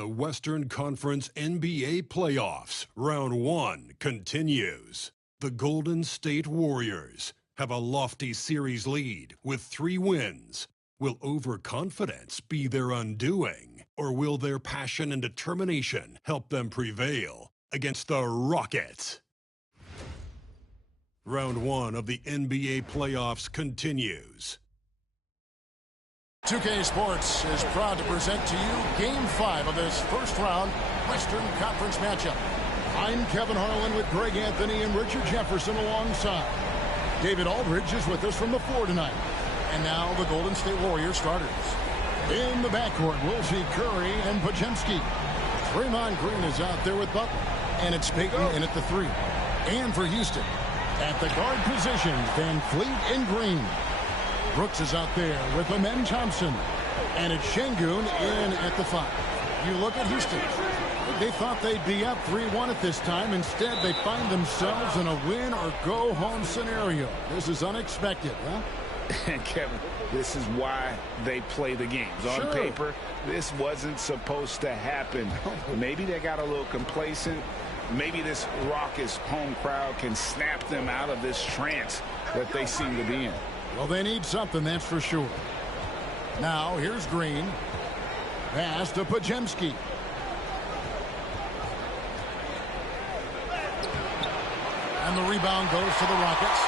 The Western Conference NBA Playoffs, Round 1 continues. The Golden State Warriors have a lofty series lead with 3 wins. Will overconfidence be their undoing, or will their passion and determination help them prevail against the Rockets? Round 1 of the NBA Playoffs continues. 2K Sports is proud to present to you Game 5 of this first-round Western Conference matchup. I'm Kevin Harlan with Greg Anthony and Richard Jefferson alongside. David Aldridge is with us from the floor tonight. And now the Golden State Warriors starters. In the backcourt, we'll see Curry and Podziemski. Draymond Green is out there with Butler. And it's Payton in at the 3. And for Houston, at the guard position, Van Fleet and Green. Brooks is out there with Amen Thompson. And it's Şengün in at the 5. You look at Houston. They thought they'd be up 3-1 at this time. Instead, they find themselves in a win-or-go-home scenario. This is unexpected, huh? And Kevin, this is why they play the games. On paper, this wasn't supposed to happen. Maybe they got a little complacent. Maybe this raucous home crowd can snap them out of this trance that they seem to be in. Well, they need something, that's for sure. Now, here's Green. Pass to Podziemski. And the rebound goes to the Rockets.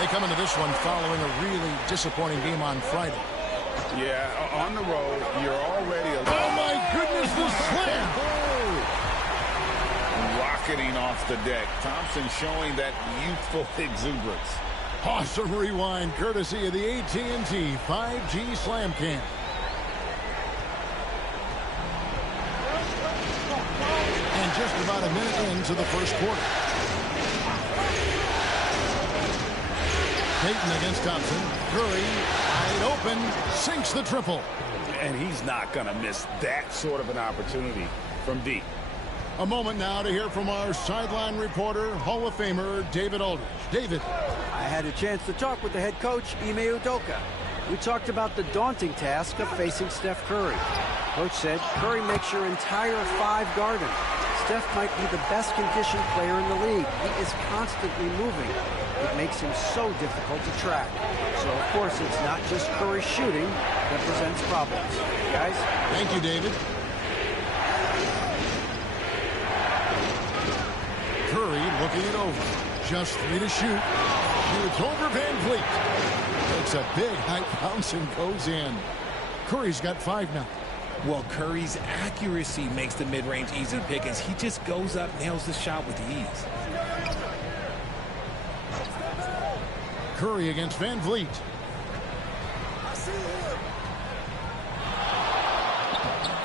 They come into this one following a really disappointing game on Friday. Yeah, on the road, you're already a... Oh, my goodness, the slam! Rocketing off the deck. Thompson showing that youthful exuberance. Awesome rewind, courtesy of the AT&T 5G Slam Cam. And just about a minute into the first quarter. Payton against Thompson. Curry, wide open, sinks the triple. And he's not going to miss that sort of an opportunity from deep. A moment now to hear from our sideline reporter, Hall of Famer David Aldridge. David. I had a chance to talk with the head coach, Ime Udoka. We talked about the daunting task of facing Steph Curry. Coach said Curry makes your entire 5 guard him. Steph might be the best conditioned player in the league. He is constantly moving. It makes him so difficult to track. So, of course, it's not just Curry shooting that presents problems. Guys? Thank you, David. Curry looking it over. Just 3 to shoot. Shoots over Van Fleet. Takes a big high bounce and goes in. Curry's got 5 now. Well, Curry's accuracy makes the mid-range easy to pick as he just goes up, nails the shot with ease. Curry against Van Fleet.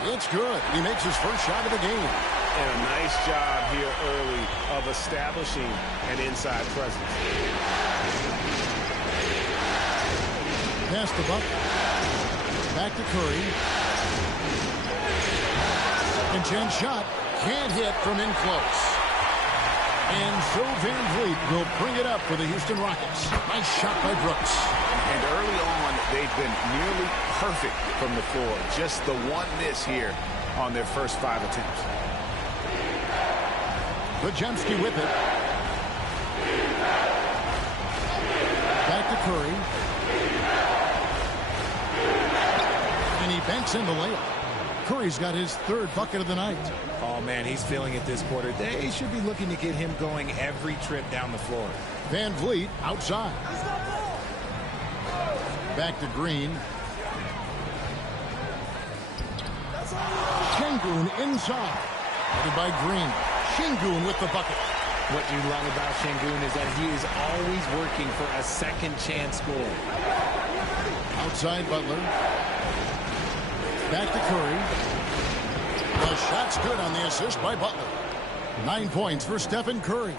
It's good. He makes his first shot of the game. And a nice job here early of establishing an inside presence. Pass the buck. Back to Curry. And Jen's shot can't hit from in close. And so Van Fleet will bring it up for the Houston Rockets. Nice shot by Brooks. And early on, they've been nearly perfect from the floor. Just the one miss here on their first 5 attempts. Podziemski with it. Back to Curry. And he banks in the layup. Curry's got his 3rd bucket of the night. Oh, man, he's feeling it this quarter. They should be looking to get him going every trip down the floor. Van Fleet outside. Back to Green. Şengün inside. Headed by Green. Şengün with the bucket. What you love about Şengün is that he is always working for a second chance score. Outside Butler. Back to Curry. The shot's good on the assist by Butler. 9 points for Stephen Curry.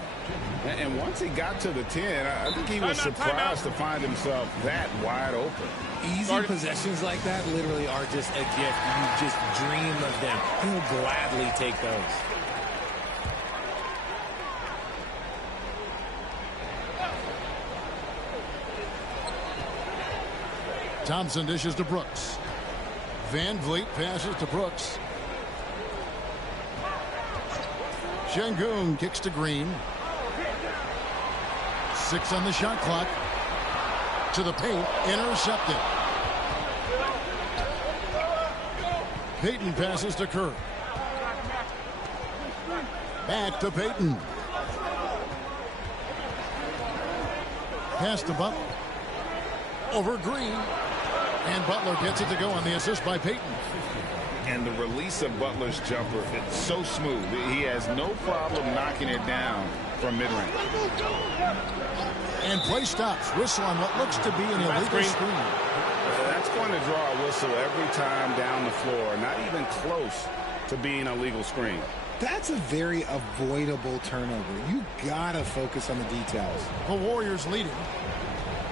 And once he got to the 10, I think he was surprised to find himself that wide open. Easy possessions like that literally are just a gift. You just dream of them. He'll gladly take those. Thompson dishes to Brooks. Van Fleet passes to Brooks. Şengün kicks to Green. 6 on the shot clock. To the paint. Intercepted. Payton passes to Curry. Back to Payton. Pass to Butler. Over Green. And Butler gets it to go on the assist by Payton. And the release of Butler's jumper, it's so smooth. He has no problem knocking it down from mid-range. And play stops. Whistle on what looks to be an illegal screen. That's going to draw a whistle every time down the floor. Not even close to being a legal screen. That's a very avoidable turnover. You gotta focus on the details. The Warriors leading.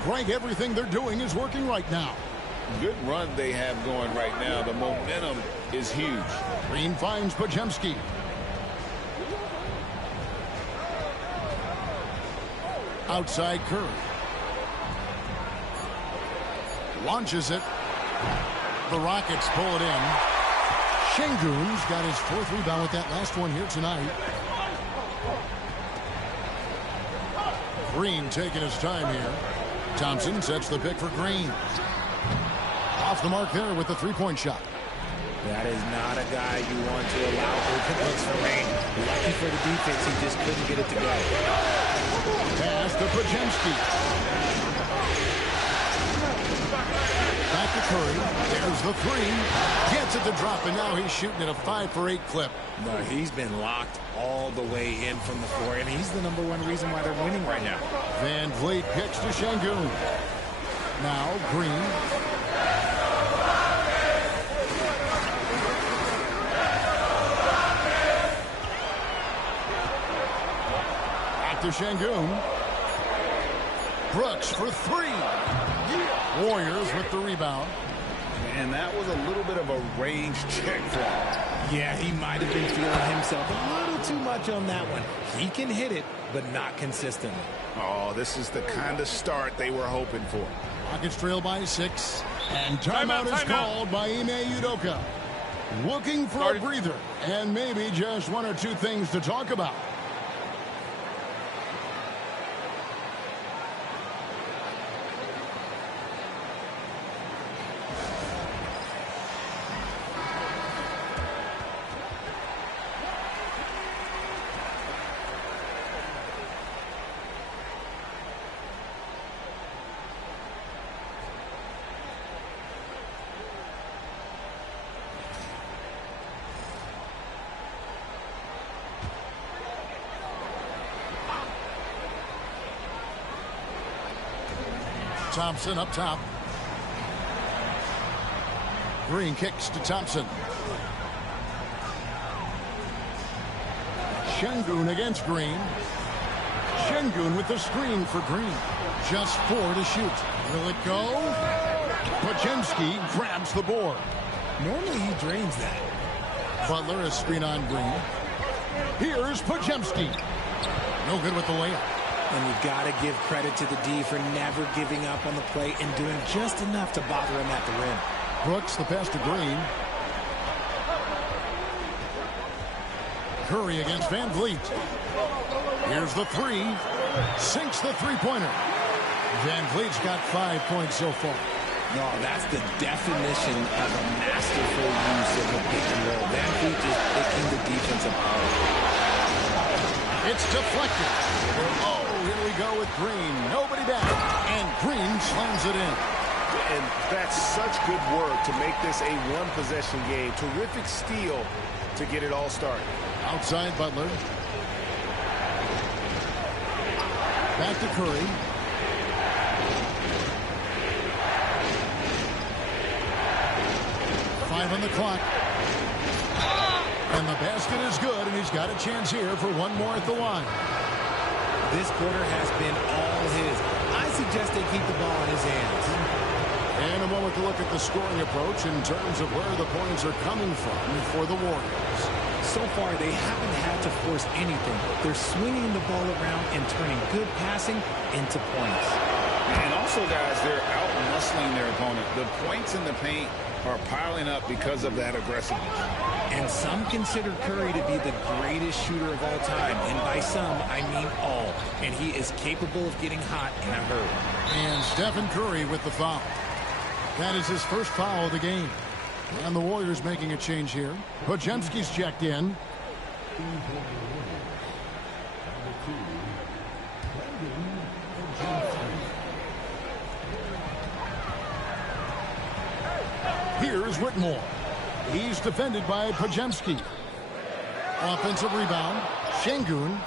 Greg, everything they're doing is working right now. Good run they have going right now. The momentum is huge. Green finds Podziemski. Outside Curry. Launches it. The Rockets pull it in. Şengün's got his 4th rebound with that last one here tonight. Green taking his time here. Thompson sets the pick for Green. Off the mark there with the 3-point shot. That is not a guy you want to allow open looks for rain. Lucky for the defense, he just couldn't get it to go. Pass to Podziemski. Back to Curry. There's the 3. Gets it to drop, and now he's shooting at a 5 for 8 clip. No, he's been locked all the way in from the floor, and he's the #1 reason why they're winning right now. Van Vliet kicks to Şengün. Now Green. Back to Şengün. Brooks for 3. Warriors with the rebound. And that was a little bit of a range check for him. Yeah, he might have been feeling himself a little too much on that one. He can hit it, but not consistently. Oh, this is the kind of start they were hoping for. Rockets trail by 6. And timeout is called by Ime Udoka. Looking for a breather. And maybe just 1 or 2 things to talk about. Thompson up top. Green kicks to Thompson. Şengün against Green. Şengün with the screen for Green. Just 4 to shoot. Will it go? Podziemski grabs the board. Normally he drains that. Butler is screen on Green. Here's Podziemski. No good with the layup. And you've got to give credit to the D for never giving up on the play and doing just enough to bother him at the rim. Brooks, the pass to Green. Curry against Van Vliet. Here's the 3. Sinks the 3-pointer. Van Vliet's got 5 points so far. No, that's the definition of a masterful use of a pick and roll. Van Vliet just picking the defense apart. It's deflected. Oh, here we go with Green. Nobody back. And Green slams it in. And that's such good work to make this a 1-possession game. Terrific steal to get it all started. Outside Butler. Back to Curry. Five on the clock. And the basket is good, and he's got a chance here for one more at the line. This quarter has been all his. I suggest they keep the ball in his hands. And a moment to look at the scoring approach in terms of where the points are coming from for the Warriors. So far, they haven't had to force anything. They're swinging the ball around and turning good passing into points. And also, guys, they're out-muscling their opponent. The points in the paint are piling up because of that aggressiveness. And some consider Curry to be the greatest shooter of all time. And by some, I mean all. And he is capable of getting hot in a hurry. And Stephen Curry with the foul. That is his first foul of the game. And the Warriors making a change here. Podziemski's checked in. Here's Whitmore. He's defended by Podziemski. Offensive rebound. Şengün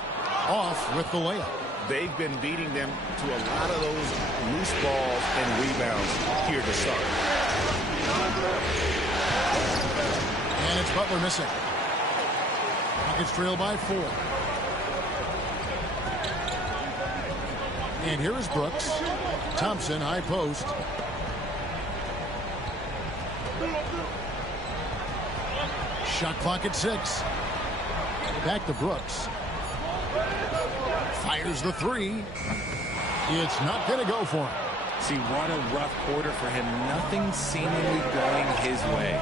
off with the layup. They've been beating them to a lot of those loose balls and rebounds here to start. And it's Butler missing. Rockets trail by 4. And here is Brooks. Thompson, high post. Shot clock at 6. Back to Brooks. Fires the 3. It's not going to go for him. See, what a rough quarter for him. Nothing seemingly going his way.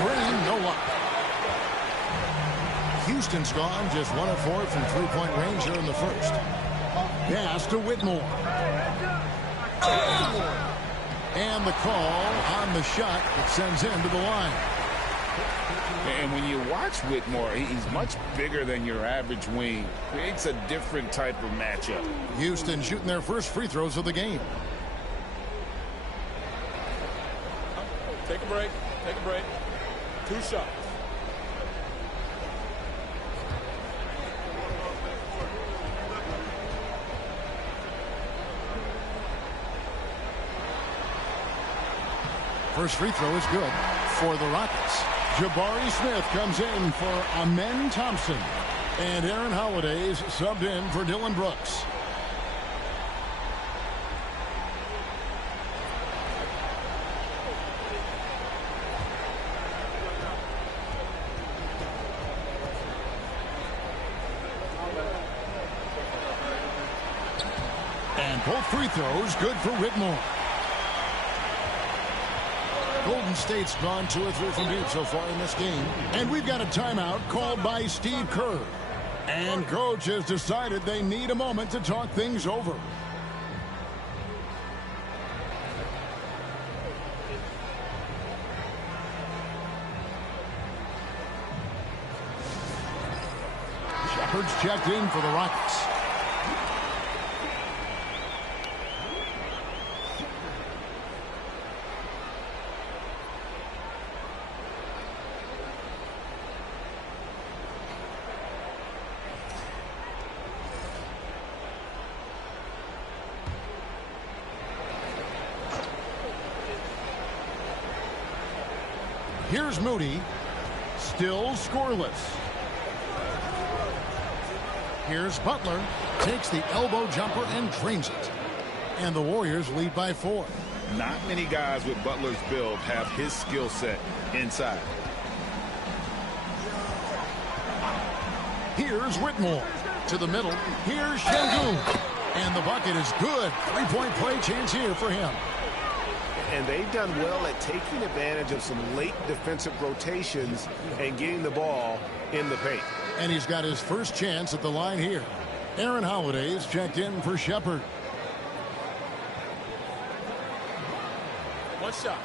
Green, no luck. Houston's gone just 1 of 4 from three-point range here in the first. Pass to Whitmore. And the call on the shot that sends him to the line. And when you watch Whitmore, he's much bigger than your average wing. It's a different type of matchup. Houston shooting their first free throws of the game. Take a break. Take a break. 2 shots. First free throw is good for the Rockets. Jabari Smith comes in for Amen Thompson. And Aaron Holiday's subbed in for Dylan Brooks. And both free throws good for Whitmore. Golden State's gone 2 or 3 from deep so far in this game. And we've got a timeout called by Steve Kerr. And coach has decided they need a moment to talk things over. Shepard's checked in for the Rockets. Here's Moody, still scoreless. Here's Butler, takes the elbow jumper and drains it. And the Warriors lead by 4. Not many guys with Butler's build have his skill set inside. Here's Whitmore to the middle. Here's Şengün. And the bucket is good. 3-point play chance here for him. And they've done well at taking advantage of some late defensive rotations and getting the ball in the paint. And he's got his first chance at the line here. Aaron Holiday's checked in for Shepard. 1 shot.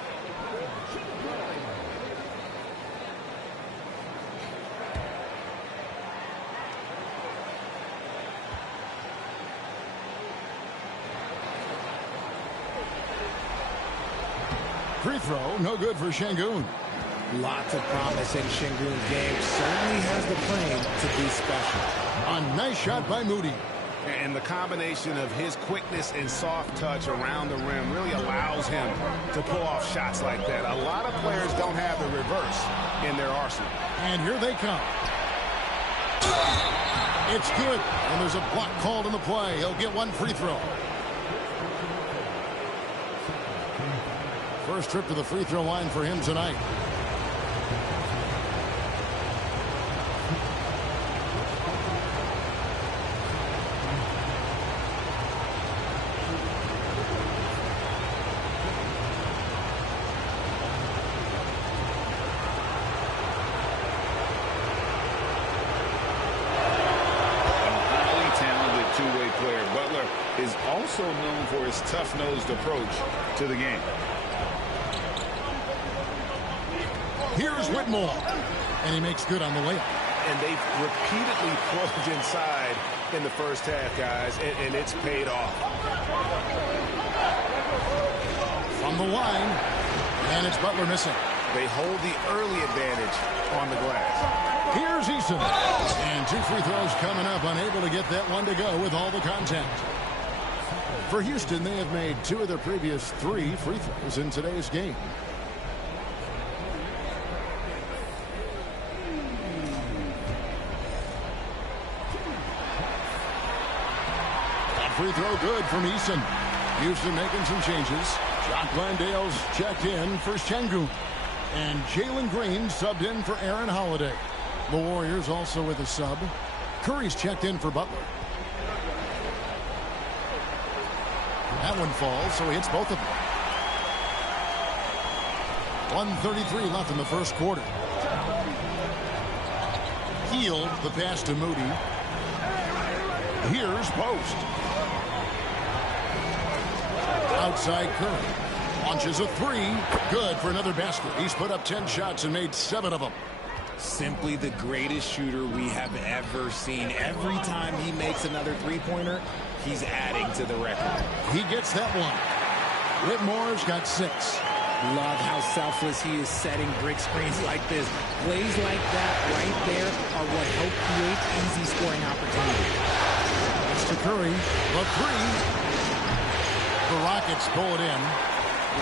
Free throw, no good for Şengün. Lots of promise in Şengün's game. Certainly has the claim to be special. A nice shot by Moody. And the combination of his quickness and soft touch around the rim really allows him to pull off shots like that. A lot of players don't have the reverse in their arsenal. And here they come. It's good. And there's a block called in the play. He'll get 1 free throw. First trip to the free throw line for him tonight. also known for his tough-nosed approach to the game. Here's Whitmore, and he makes good on the layup. And they've repeatedly probed inside in the first half, guys, and it's paid off. From the line, and it's Butler missing. They hold the early advantage on the glass. Here's Eason. And 2 free throws coming up, unable to get that one to go with all the contact. For Houston, they have made 2 of their previous 3 free throws in today's game. That free throw good from Eason. Houston making some changes. Jock Landale's checked in for Şengün. And Jalen Green subbed in for Aaron Holiday. The Warriors also with a sub. Curry's checked in for Butler. That one falls, so he hits both of them. 1:33 left in the first quarter. Hield the pass to Moody. Here's Post. Outside Curry. Launches a 3. Good for another basket. He's put up 10 shots and made 7 of them. Simply the greatest shooter we have ever seen. Every time he makes another three-pointer, he's adding to the record. He gets that one. Whitmore's got 6. Love how selfless he is setting brick screens like this. Plays like that right there are what help create easy scoring opportunities. It's to Curry. The 3. The Rockets pull it in.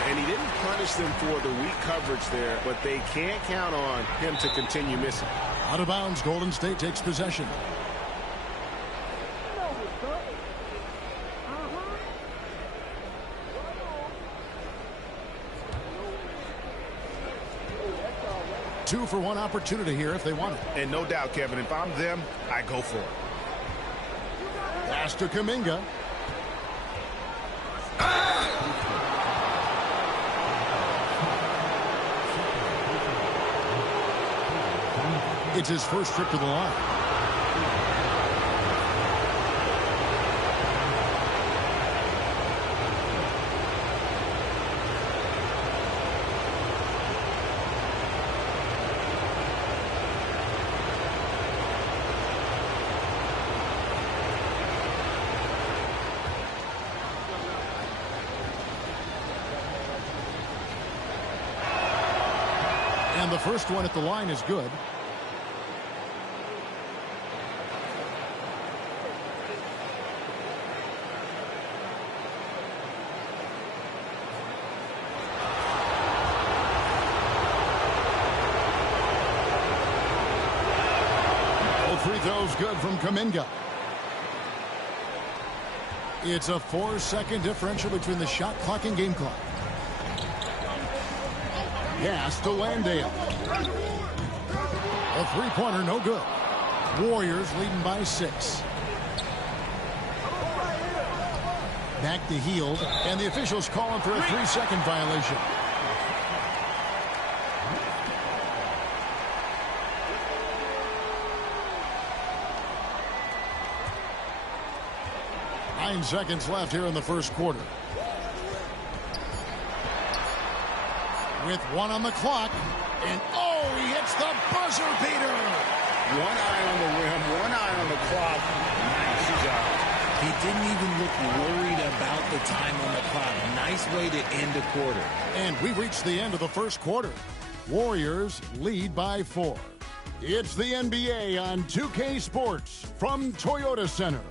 And he didn't punish them for the weak coverage there, but they can't count on him to continue missing. Out of bounds, Golden State takes possession. Two for one opportunity here if they want it. And no doubt, Kevin, if I'm them, I go for it. Pass to Kuminga. It's his first trip to the line. And the first one at the line is good. Free throws good from Kuminga. It's a 4-second differential between the shot clock and game clock. Pass to Landale. A three-pointer, no good. Warriors leading by 6. Back to Hield, and the officials calling for a 3-second violation. Seconds left here in the first quarter. With 1 on the clock, and oh, he hits the buzzer beater. 1 eye on the rim, 1 eye on the clock. Nice job. He didn't even look worried about the time on the clock. Nice way to end a quarter. And we've reached the end of the first quarter. Warriors lead by 4. It's the NBA on 2K Sports from Toyota Center.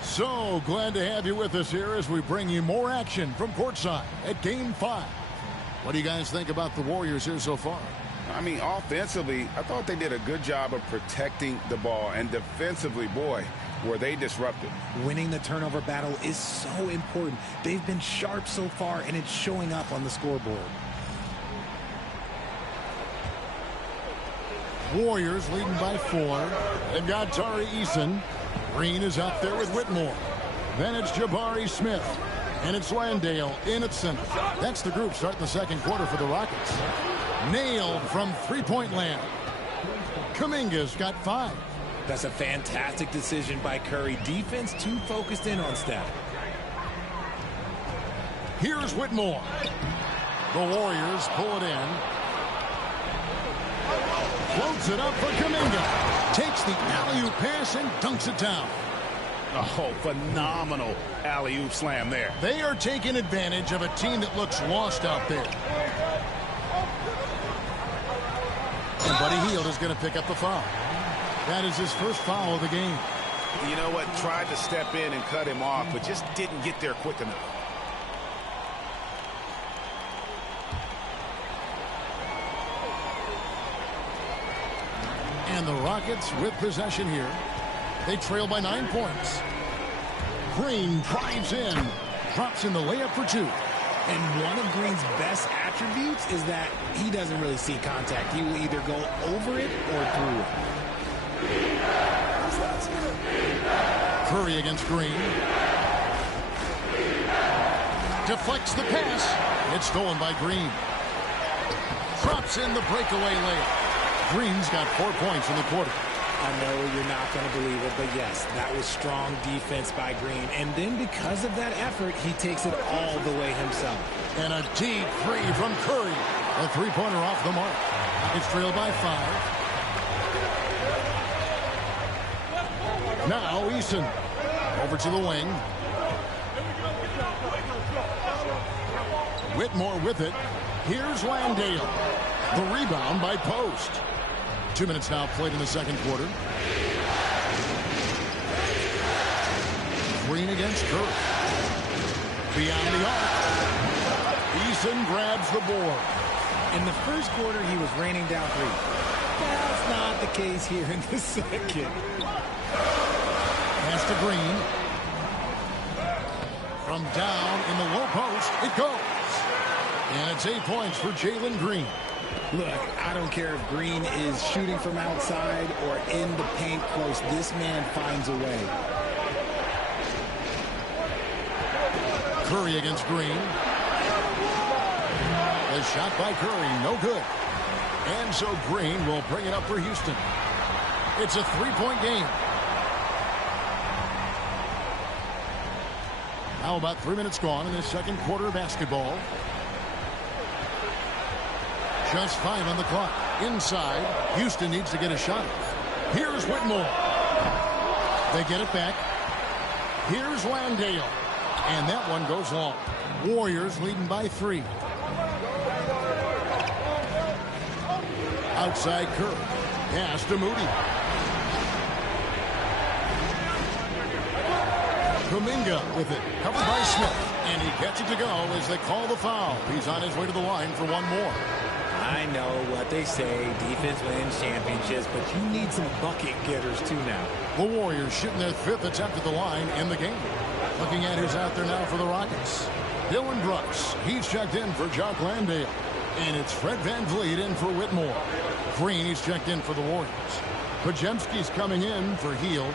So glad to have you with us here as we bring you more action from courtside at Game 5. What do you guys think about the Warriors here so far? I mean, offensively, I thought they did a good job of protecting the ball. And defensively, boy, were they disruptive. Winning the turnover battle is so important. They've been sharp so far, and it's showing up on the scoreboard. Warriors leading by 4. They've got Tari Eason. Green is out there with Whitmore. Then it's Jabari Smith. And it's Landale in at center. That's the group starting the second quarter for the Rockets. Nailed from three-point land. Kuminga's got 5. That's a fantastic decision by Curry. Defense too focused in on Steph. Here's Whitmore. The Warriors pull it in. Floats it up for Kuminga. Takes the alley-oop pass and dunks it down. Oh, phenomenal alley-oop slam there. They are taking advantage of a team that looks lost out there. And Buddy Hield is going to pick up the foul. That is his first foul of the game. You know what? Tried to step in and cut him off, but just didn't get there quick enough. And the Rockets with possession here. They trail by 9 points. Green drives in. Drops in the layup for 2. And one of Green's best attributes is that he doesn't really see contact. He will either go over it or through it. Curry against Green. Deflects the pass. It's stolen by Green. Drops in the breakaway layup. Green's got 4 points in the quarter. I know you're not going to believe it, but yes, that was strong defense by Green. And then because of that effort, he takes it all the way himself. And a deep three from Curry. A three-pointer off the mark. It's trailed by 5. Now Eason. Over to the wing. Whitmore with it. Here's Landale. The rebound by Post. 2 minutes now played in the second quarter. Green against Curry. Beyond the arc. Eason grabs the board. In the first quarter, he was raining down 3. That's not the case here in the second. Pass to Green. From down in the low post, it goes. And it's 8 points for Jalen Green. Look, I don't care if Green is shooting from outside or in the paint close. This man finds a way. Curry against Green. The shot by Curry, no good. And so Green will bring it up for Houston. It's a 3-point game. Now about 3 minutes gone in the second quarter of basketball. Just 5 on the clock. Inside, Houston needs to get a shot. Here's Whitmore. They get it back. Here's Landale. And that one goes long. Warriors leading by 3. Outside Curry. Pass to Moody. Kuminga with it. Covered by Smith. And he gets it to go as they call the foul. He's on his way to the line for one more. I know what they say, defense wins championships, but you need some bucket getters too now. The Warriors shooting their 5th attempt at the line in the game. Looking at who's out there now for the Rockets. Dylan Brooks, he's checked in for Jock Landale. And it's Fred VanVleet in for Whitmore. Green, he's checked in for the Warriors. Podziemski's coming in for Hield.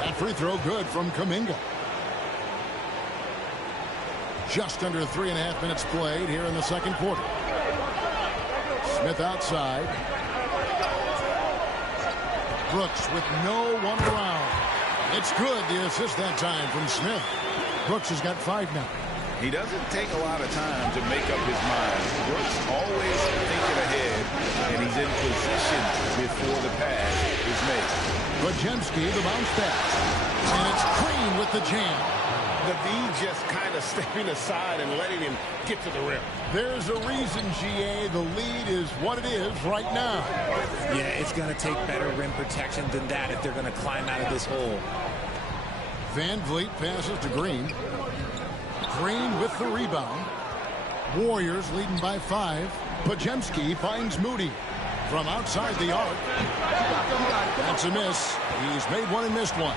That free throw good from Kuminga. Just under 3.5 minutes played here in the second quarter. Smith outside. Brooks with no one around. It's good, the assist that time from Smith. Brooks has got 5 now. He doesn't take a lot of time to make up his mind. Brooks always thinking ahead, and he's in position before the pass is made. Podziemski, the bounce back. And it's Green with the jam. The V just kind of stepping aside and letting him get to the rim. There's a reason, GA, the lead is what it is right now. Yeah, it's going to take better rim protection than that if they're going to climb out of this hole. VanVleet passes to Green. Green with the rebound. Warriors leading by 5. Podziemski finds Moody from outside the arc. That's a miss. He's made one and missed one.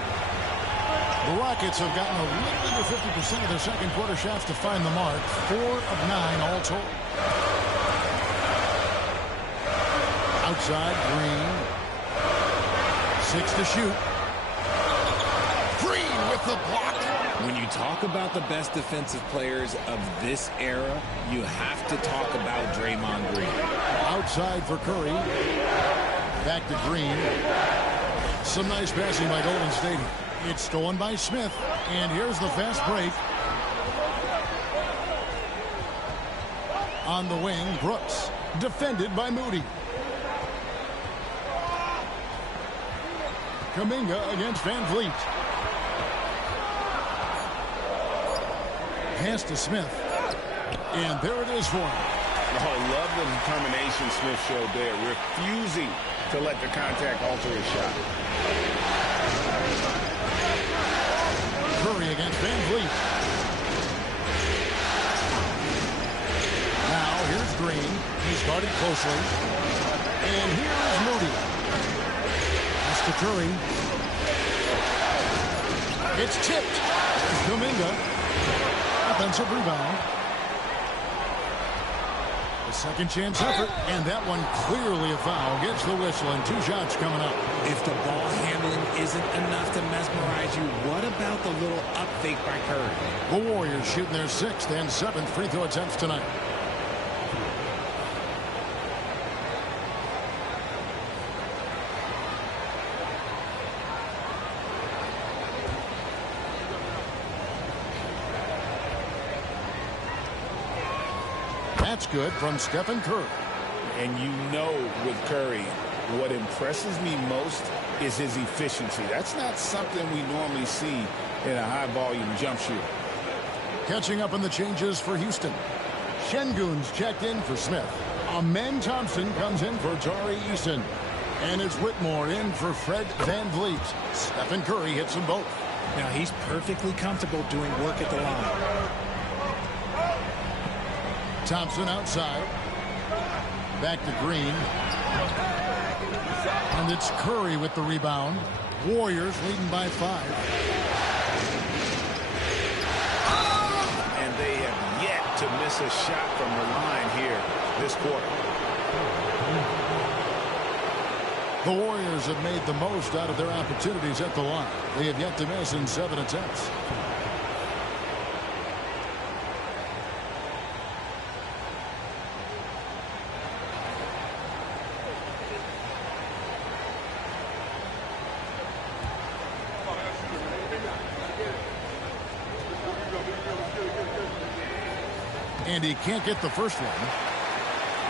The Rockets have gotten a little under 50% of their second quarter shots to find the mark. 4 of 9 all told. Outside, Green. 6 to shoot. Green with the block. When you talk about the best defensive players of this era, you have to talk about Draymond Green. Outside for Curry. Back to Green. Some nice passing by Golden State. It's stolen by Smith. And here's the fast break. On the wing, Brooks. Defended by Moody. Kuminga against Van Vliet. Pass to Smith. And there it is for him. Oh, love the determination Smith showed there. Refusing to let the contact alter his shot. Curry against Van Vliet. Now here's Green. He's guarded closely. And here is Moody. Pass to Curry. It's tipped. Kuminga. Offensive rebound. A second chance effort, and that one clearly a foul. Gets the whistle, and 2 shots coming up. If the ball handling isn't enough to mesmerize you, what about the little up fake by Curry? The Warriors shooting their 6th and 7th free throw attempts tonight. That's good from Stephen Curry. And you know with Curry, what impresses me most is his efficiency. That's not something we normally see in a high-volume jump shooter. Catching up on the changes for Houston. Şengün's checked in for Smith. Amen Thompson comes in for Tari Eason. And it's Whitmore in for Fred Van Vliet. Stephen Curry hits them both. Now he's perfectly comfortable doing work at the line. Thompson outside. Back to Green. And it's Curry with the rebound. Warriors leading by 5. And they have yet to miss a shot from the line here this quarter. The Warriors have made the most out of their opportunities at the line. They have yet to miss in 7 attempts. And he can't get the first one.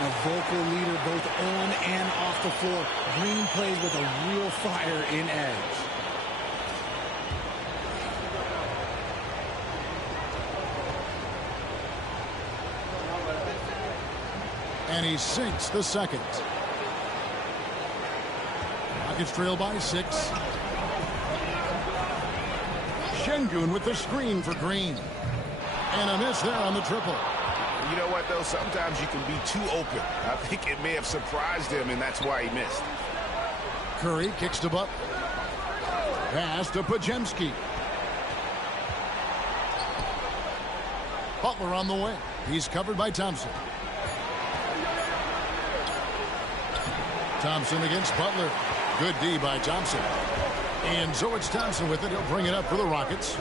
A vocal leader both on and off the floor. Green plays with a real fire in edge. And he sinks the second. Rockets trail by 6. Şengün with the screen for Green. And a miss there on the triple. You know what, though? Sometimes you can be too open. I think it may have surprised him, and that's why he missed. Curry kicks to Butler. Pass to Podziemski. Butler on the wing. He's covered by Thompson. Thompson against Butler. Good D by Thompson. And so it's Thompson with it. He'll bring it up for the Rockets.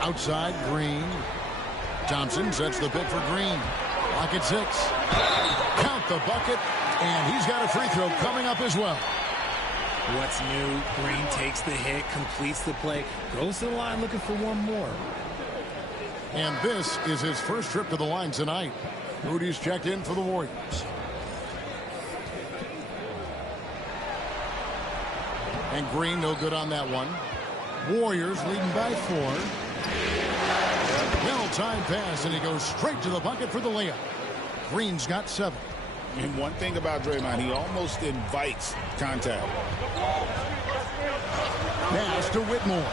Outside, Green. Thompson sets the pick for Green. Rocket 6. Count the bucket. And he's got a free throw coming up as well. What's new? Green takes the hit, completes the play, goes to the line looking for one more. And this is his first trip to the line tonight. Moody's checked in for the Warriors. And Green no good on that one. Warriors leading by 4. Well-timed pass, and he goes straight to the bucket for the layup. Green's got 7. And one thing about Draymond, he almost invites contact. Pass to Whitmore.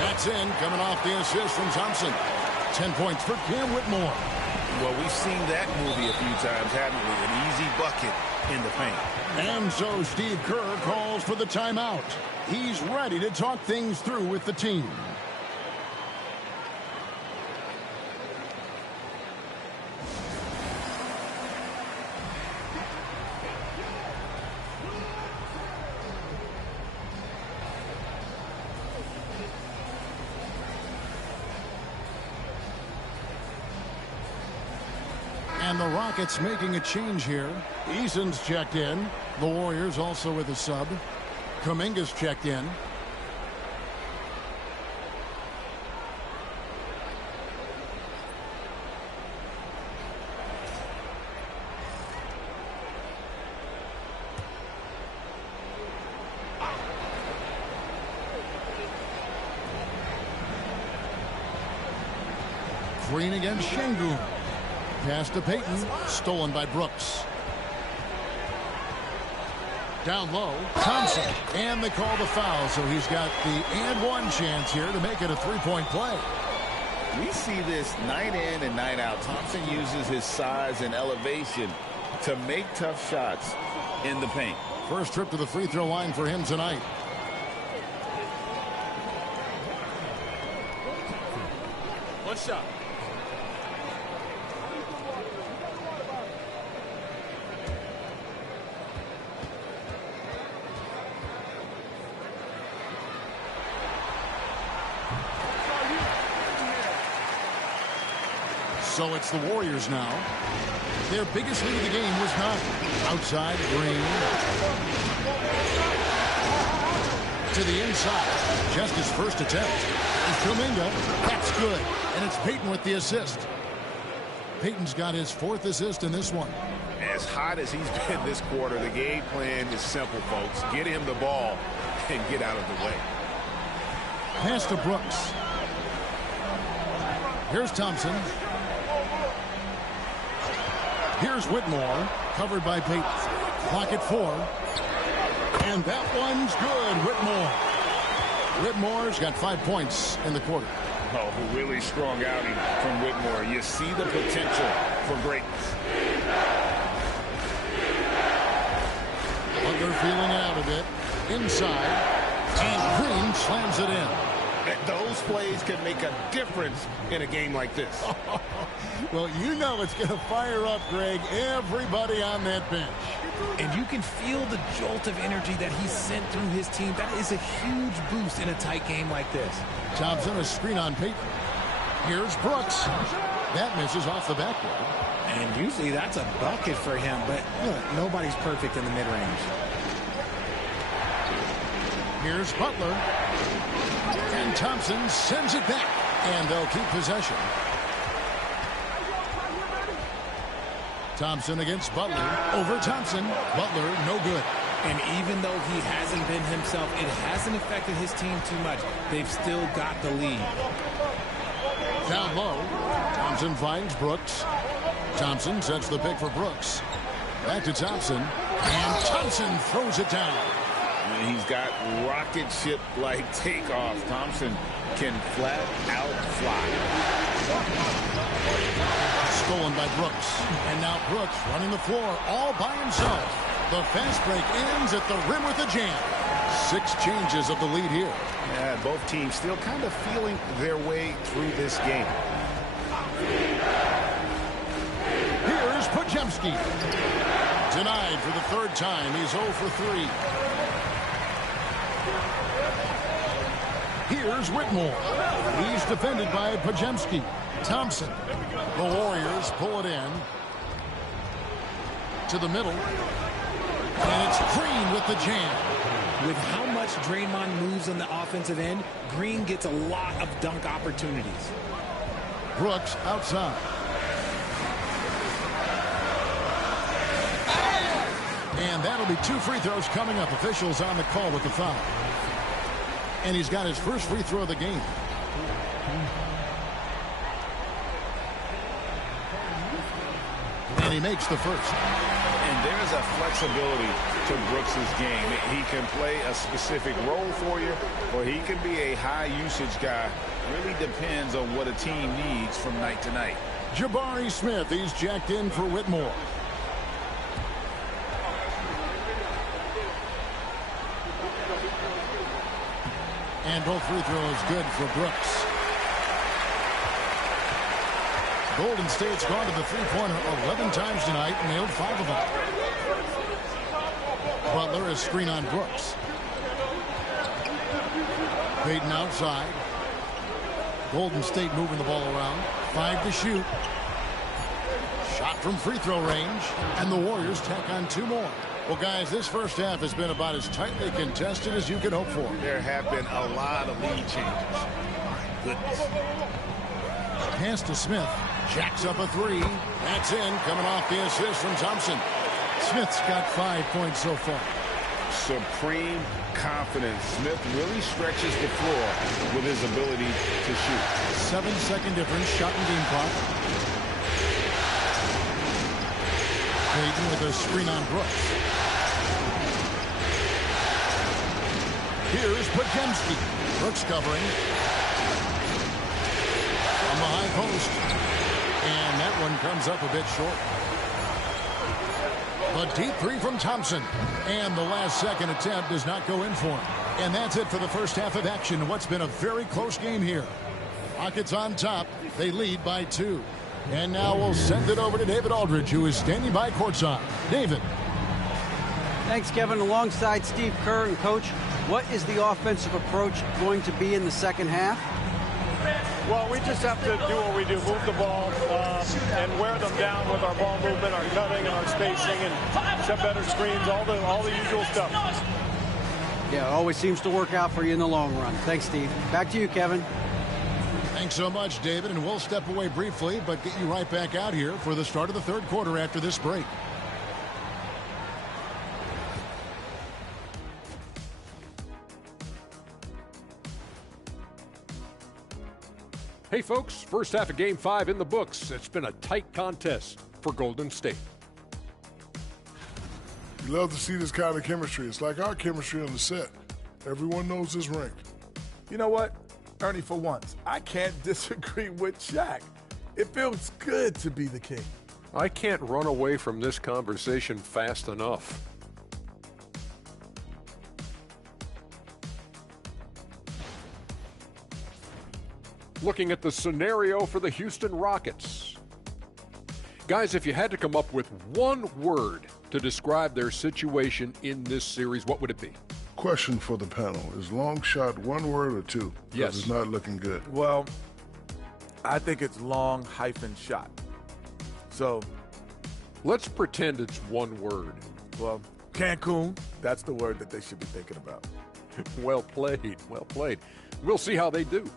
That's in, coming off the assist from Thompson. 10 points for Cam Whitmore. Well, we've seen that movie a few times, haven't we? An easy bucket in the paint. And so Steve Kerr calls for the timeout. He's ready to talk things through with the team. the Rockets making a change here. Eason's checked in. The Warriors also with a sub. Kuminga's checked in. Green against Şengün. Pass to Payton. Stolen by Brooks. Down low. Thompson. And they call the foul, so he's got the and one chance here to make it a three-point play. We see this night in and night out. Thompson uses his size and elevation to make tough shots in the paint. First trip to the free throw line for him tonight. One shot. So it's the Warriors now. Their biggest lead of the game was 9. Outside, Green. To the inside. Just his first attempt. Is Kuminga. That's good. And it's Payton with the assist. Payton's got his 4th assist in this one. As hot as he's been this quarter, the game plan is simple, folks. Get him the ball and get out of the way. Pass to Brooks. Here's Thompson. Here's Whitmore, covered by Payton. Clock at 4. And that one's good, Whitmore. Whitmore's got 5 points in the quarter. Oh, really strong outing from Whitmore. You see the potential for greatness. Butler feeling it out a bit. Inside. And Green slams it in. Those plays can make a difference in a game like this. Well, you know it's going to fire up, Greg, everybody on that bench. And you can feel the jolt of energy that he sent through his team. That is a huge boost in a tight game like this. Thompson, a screen on Payton. Here's Brooks. That misses off the backboard. And usually that's a bucket for him, but look, nobody's perfect in the mid-range. Here's Butler. And Thompson sends it back. And they'll keep possession. Thompson against Butler. Over Thompson. Butler, no good. And even though he hasn't been himself, it hasn't affected his team too much. They've still got the lead. Down low. Thompson finds Brooks. Thompson sets the pick for Brooks. Back to Thompson. And Thompson throws it down. He's got rocket ship-like takeoff. Thompson can flat out fly. Stolen by Brooks. And now Brooks running the floor all by himself. The fast break ends at the rim with a jam. 6 changes of the lead here. Yeah, both teams still kind of feeling their way through this game. Here's Podziemski. Denied for the 3rd time. He's 0 for 3. Here's Whitmore. He's defended by Podziemski. Thompson. The Warriors pull it in. To the middle. And it's Green with the jam. With how much Draymond moves on the offensive end, Green gets a lot of dunk opportunities. Brooks outside. And that'll be 2 free throws coming up. Officials on the call with the foul. And he's got his first free throw of the game. And he makes the first. And there's a flexibility to Brooks' game. He can play a specific role for you, or he can be a high-usage guy. Really depends on what a team needs from night to night. Jabari Smith, he's jacked in for Whitmore. And both free throws good for Brooks. Golden State's gone to the three-pointer 11 times tonight, nailed 5 of them. Butler is screen on Brooks. Payton outside. Golden State moving the ball around. 5 to shoot. Shot from free throw range, and the Warriors tack on 2 more. Well, guys, this first half has been about as tightly contested as you could hope for. There have been a lot of lead changes. My goodness. Pass to Smith. Jacks up a 3. That's in, coming off the assist from Thompson. Smith's got 5 points so far. Supreme confidence. Smith really stretches the floor with his ability to shoot. 7-second difference, shot and game clock. Payton with a screen on Brooks. Here's Podziemski. Brooks covering. On the high post. And that one comes up a bit short. A deep 3 from Thompson. And the last second attempt does not go in for him. And that's it for the first half of action in what's been a very close game here. Rockets on top. They lead by 2. And now we'll send it over to David Aldridge, who is standing by courtside. David. Thanks, Kevin. Alongside Steve Kerr and Coach, what is the offensive approach going to be in the second half? Well, we just have to do what we do, move the ball and wear them down with our ball movement, our cutting, and our spacing, and set better screens, all the usual stuff. Yeah, it always seems to work out for you in the long run. Thanks, Steve. Back to you, Kevin. Thanks so much, David, and we'll step away briefly, but get you right back out here for the start of the third quarter after this break. Hey folks, first half of Game 5 in the books. It's been a tight contest for Golden State. You love to see this kind of chemistry. It's like our chemistry on the set. Everyone knows his rank. You know what, Ernie, for once, I can't disagree with Shaq. It feels good to be the king. I can't run away from this conversation fast enough. Looking at the scenario for the Houston Rockets. Guys, if you had to come up with one word to describe their situation in this series, what would it be? Question for the panel. Is long shot one word or 2? Yes. It's not looking good. Well, I think it's long hyphen shot. So, let's pretend it's one word. Well, Cancun, that's the word that they should be thinking about. Well played, well played. We'll see how they do.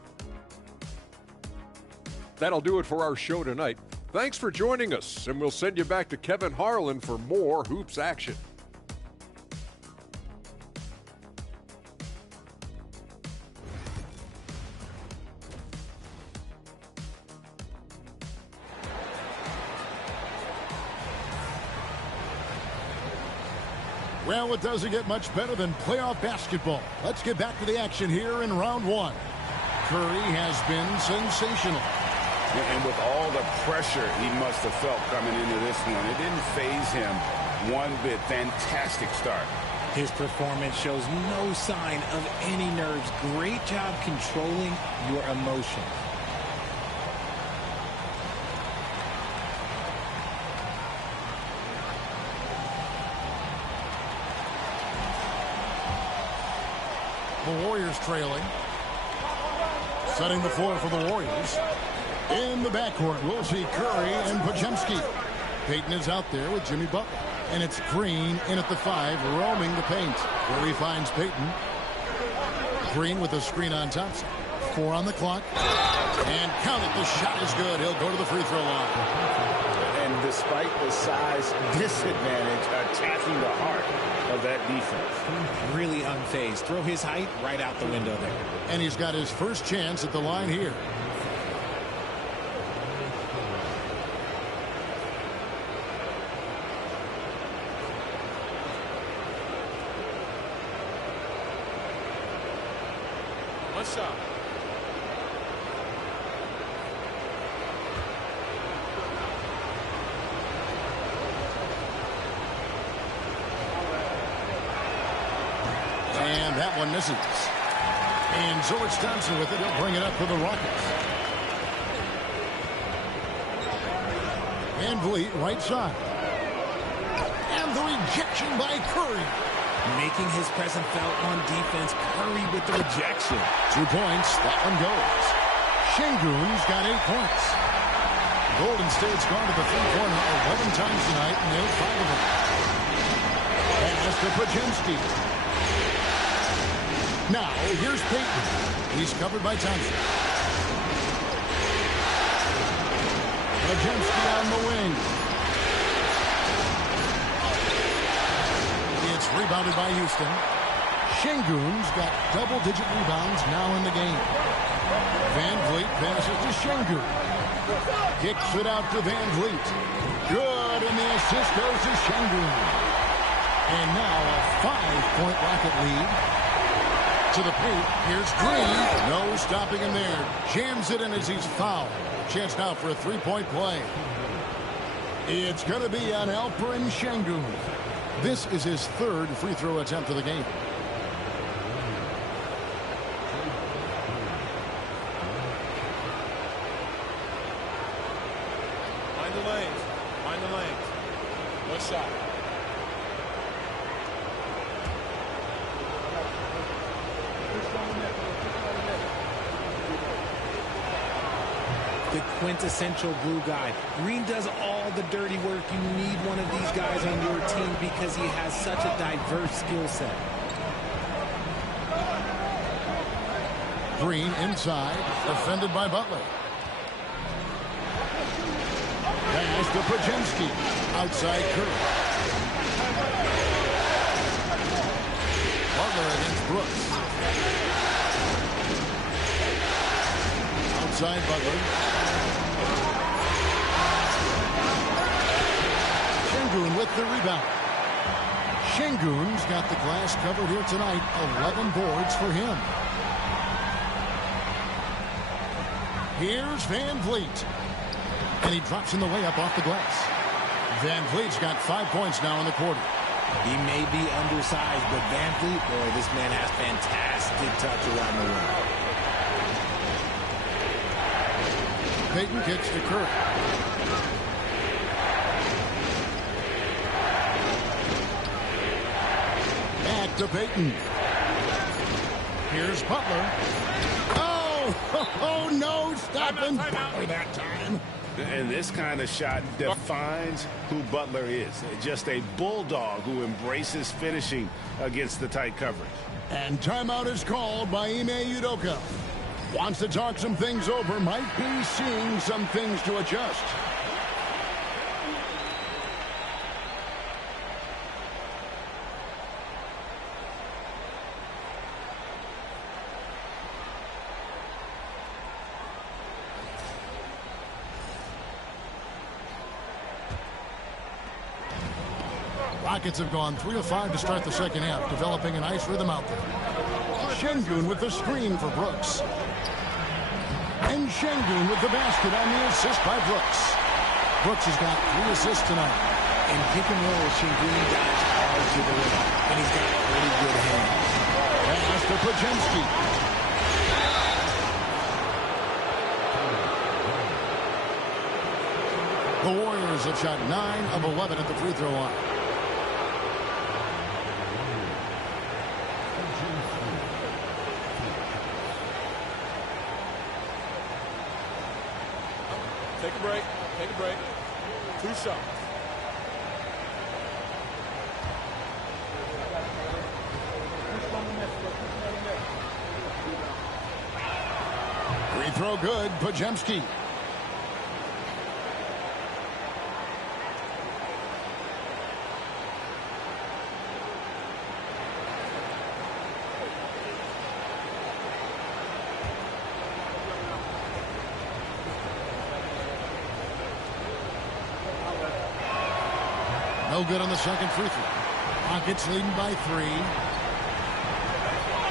That'll do it for our show tonight. Thanks for joining us, and we'll send you back to Kevin Harlan for more hoops action. Well, it doesn't get much better than playoff basketball. Let's get back to the action here in round 1. Curry has been sensational. And with all the pressure he must have felt coming into this one, it didn't faze him one bit. Fantastic start. His performance shows no sign of any nerves. Great job controlling your emotions. The Warriors trailing. Setting the floor for the Warriors. In the backcourt, we'll see Curry and Podziemski. Payton is out there with Jimmy Butler. And it's Green in at the 5, roaming the paint. Curry finds Payton. Green with a screen on Thompson. 4 on the clock. And count it, the shot is good. He'll go to the free throw line. And despite the size disadvantage, attacking the heart of that defense. Really unfazed. Throw his height right out the window there. And he's got his first chance at the line here. One shot. And that one misses. And so it's Thompson with it. He'll bring it up for the Rockets. Van Vliet, right side. And the rejection by Curry. Making his presence felt on defense. Curry with the rejection. 2 points. That one goes. Şengün's got 8 points. Golden State's gone to the three-corner 11 times tonight, and nailed 5 of them. Pass to Pajemski. Now, here's Payton. He's covered by Thompson. Pajemski on the wing. It's rebounded by Houston. Şengün's got double-digit rebounds now in the game. Van Vliet passes to Şengün. Kicks it out to Van Vliet. Good, and the assist goes to Şengün. And now a 5-point Rocket lead. To the paint, here's Green. No stopping him there. Jams it in as he's fouled. Chance now for a three-point play. It's going to be on Alperen Şengün. This is his third free throw attempt of the game. Mind the lanes. Mind the lanes. No shot. The quintessential glue guy. Green does all the dirty work. You need one of these guys on your team because he has such a diverse skill set. Green inside, defended by Butler. Pass to Pajemski. Outside Curry. Butler against Brooks. Outside Butler. Şengün with the rebound. Şengün's got the glass covered here tonight. 11 boards for him. Here's Van Vliet. And he drops in the way up off the glass. Van Vliet's got 5 points now in the quarter. He may be undersized, but Van Vliet, boy, this man has fantastic touch around the rim. Payton kicks to Curry. Back to Payton. Here's Butler. Oh, no, stopping Butler that time. And this kind of shot defines who Butler is. Just a bulldog who embraces finishing against the tight coverage. And timeout is called by Ime Udoka. Wants to talk some things over, might be seeing some things to adjust. Rockets have gone 3 of 5 to start the second half, developing a nice rhythm out there. Şengün with the screen for Brooks. And Şengün with the basket on the assist by Brooks. Brooks has got 3 assists tonight. In pick and roll, Şengün dives hard to the rim, and he's got really good hands. Pass to Pajemski. The Warriors have shot 9 of 11 at the free throw line. Take a break. Take a break. 2 shots. Free throw good. Pajemski. No good on the second free throw. Rockets leading by 3.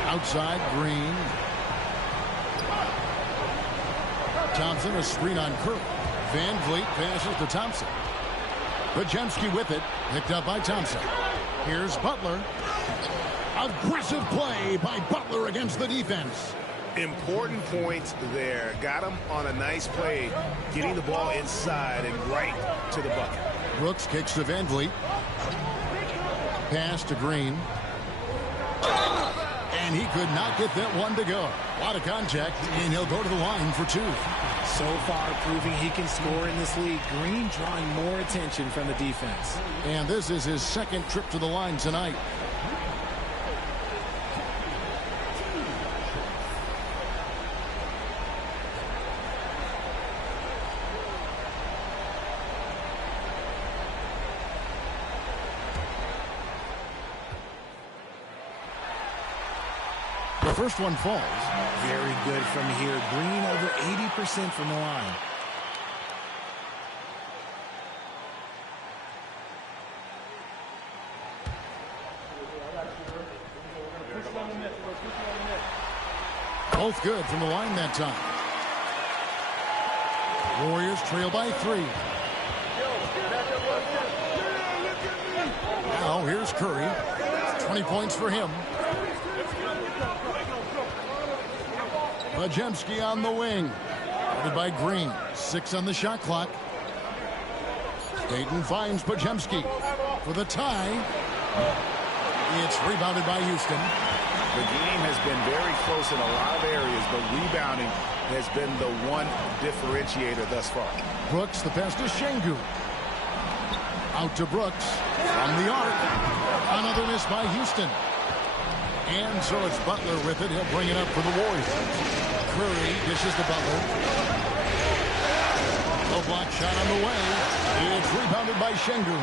Outside, Green. Thompson, a screen on Curry. Van Vliet passes to Thompson. Pajemski with it. Picked up by Thompson. Here's Butler. Aggressive play by Butler against the defense. Important points there. Got him on a nice play, getting the ball inside and right to the bucket. Brooks kicks to Van Vliet. Pass to Green. And he could not get that one to go. A lot of contact, and he'll go to the line for 2. So far, proving he can score in this league. Green drawing more attention from the defense. And this is his second trip to the line tonight. The first one falls. Very good from here. Green over 80% from the line. Both good from the line that time. Warriors trail by 3. Now here's Curry. 20 points for him. Pajemski on the wing. Guarded by Green. 6 on the shot clock. Dayton finds Pajemski for the tie. It's rebounded by Houston. The game has been very close in a lot of areas, but rebounding has been the one differentiator thus far. Brooks, the pass to Şengün. Out to Brooks. From the arc. Another miss by Houston. And so it's Butler with it. He'll bring it up for the Warriors. Curry dishes to Butler. A block shot on the way. It's rebounded by Şengün.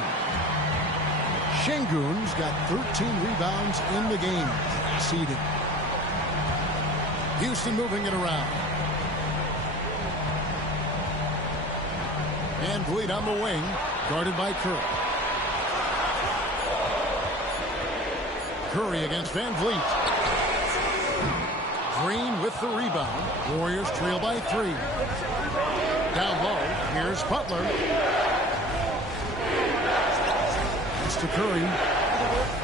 Şengün's got 13 rebounds in the game. Seeded. Houston moving it around. And Vliet on the wing. Guarded by Curry. Curry against Van Vliet. Green with the rebound. Warriors trail by 3. Down low. Here's Butler. It's to Curry.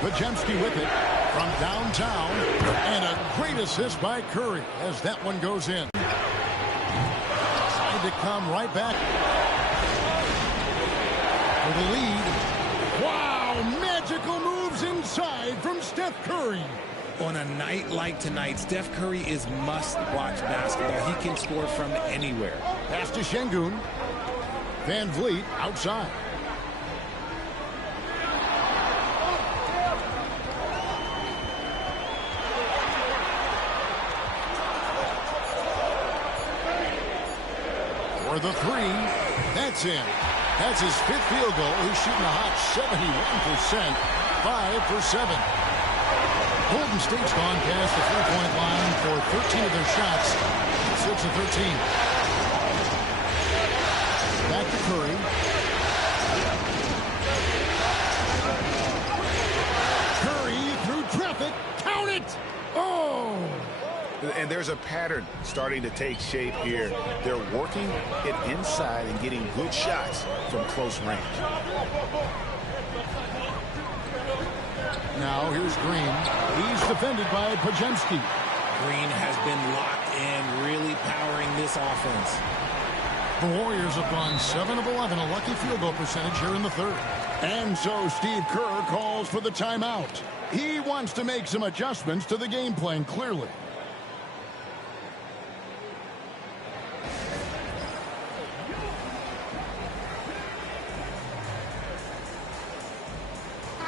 Pajemski with it from downtown. And a great assist by Curry as that one goes in. Trying to come right back for the lead. Wow, magical moves inside from Steph Curry. On a night like tonight, Steph Curry is must-watch basketball. He can score from anywhere. Pass to Şengün. Van Vliet outside. For the 3, that's in. That's his 5th field goal. He's shooting a hot 71%, 5 for 7. Golden State's gone past the 3-point line for 13 of their shots, 6 of 13. Back to Curry. Curry through traffic. Count it! Oh! And there's a pattern starting to take shape here. They're working it inside and getting good shots from close range. Now here's Green. He's defended by Pajemski. Green has been locked in, really powering this offense. The Warriors have gone 7 of 11, a lucky field goal percentage here in the 3rd. And so Steve Kerr calls for the timeout. He wants to make some adjustments to the game plan, clearly.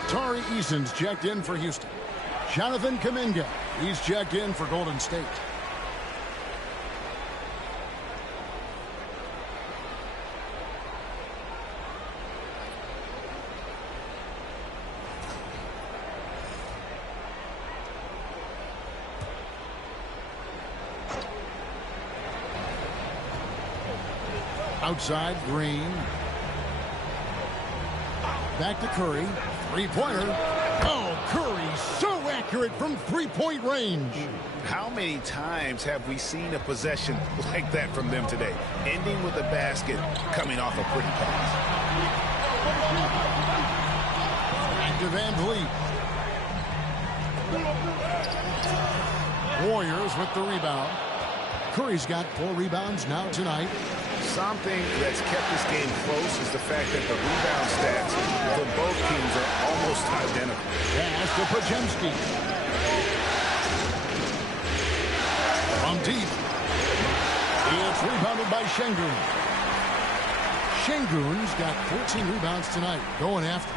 Tari Eason's checked in for Houston. Jonathan Kuminga, he's checked in for Golden State. Outside, Green. Back to Curry. 3-pointer. Oh, Curry so accurate from 3-point range. How many times have we seen a possession like that from them today? Ending with a basket, coming off a pretty pass. Back to Van Vliet. Warriors with the rebound. Curry's got 4 rebounds now tonight. Something that's kept this game close is the fact that the rebound stats for both teams are almost identical. Pass to Pajemski. From deep. It's It's rebounded by Şengün. Şengün's got 14 rebounds tonight, going after.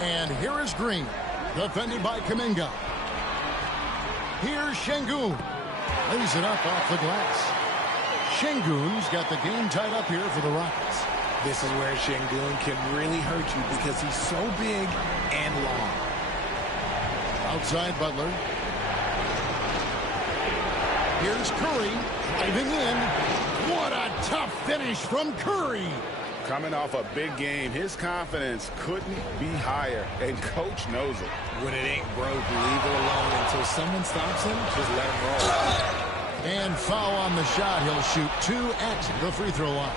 And here is Green, defended by Kuminga. Here's Şengün. Lays it up off the glass. Şengün's got the game tied up here for the Rockets. This is where Şengün can really hurt you because he's so big and long. Outside Butler. Here's Curry diving in. What a tough finish from Curry. Coming off a big game, his confidence couldn't be higher, and coach knows it. When it ain't broke, leave it alone until someone stops him. Just let him roll. And foul on the shot. He'll shoot 2 at the free throw line.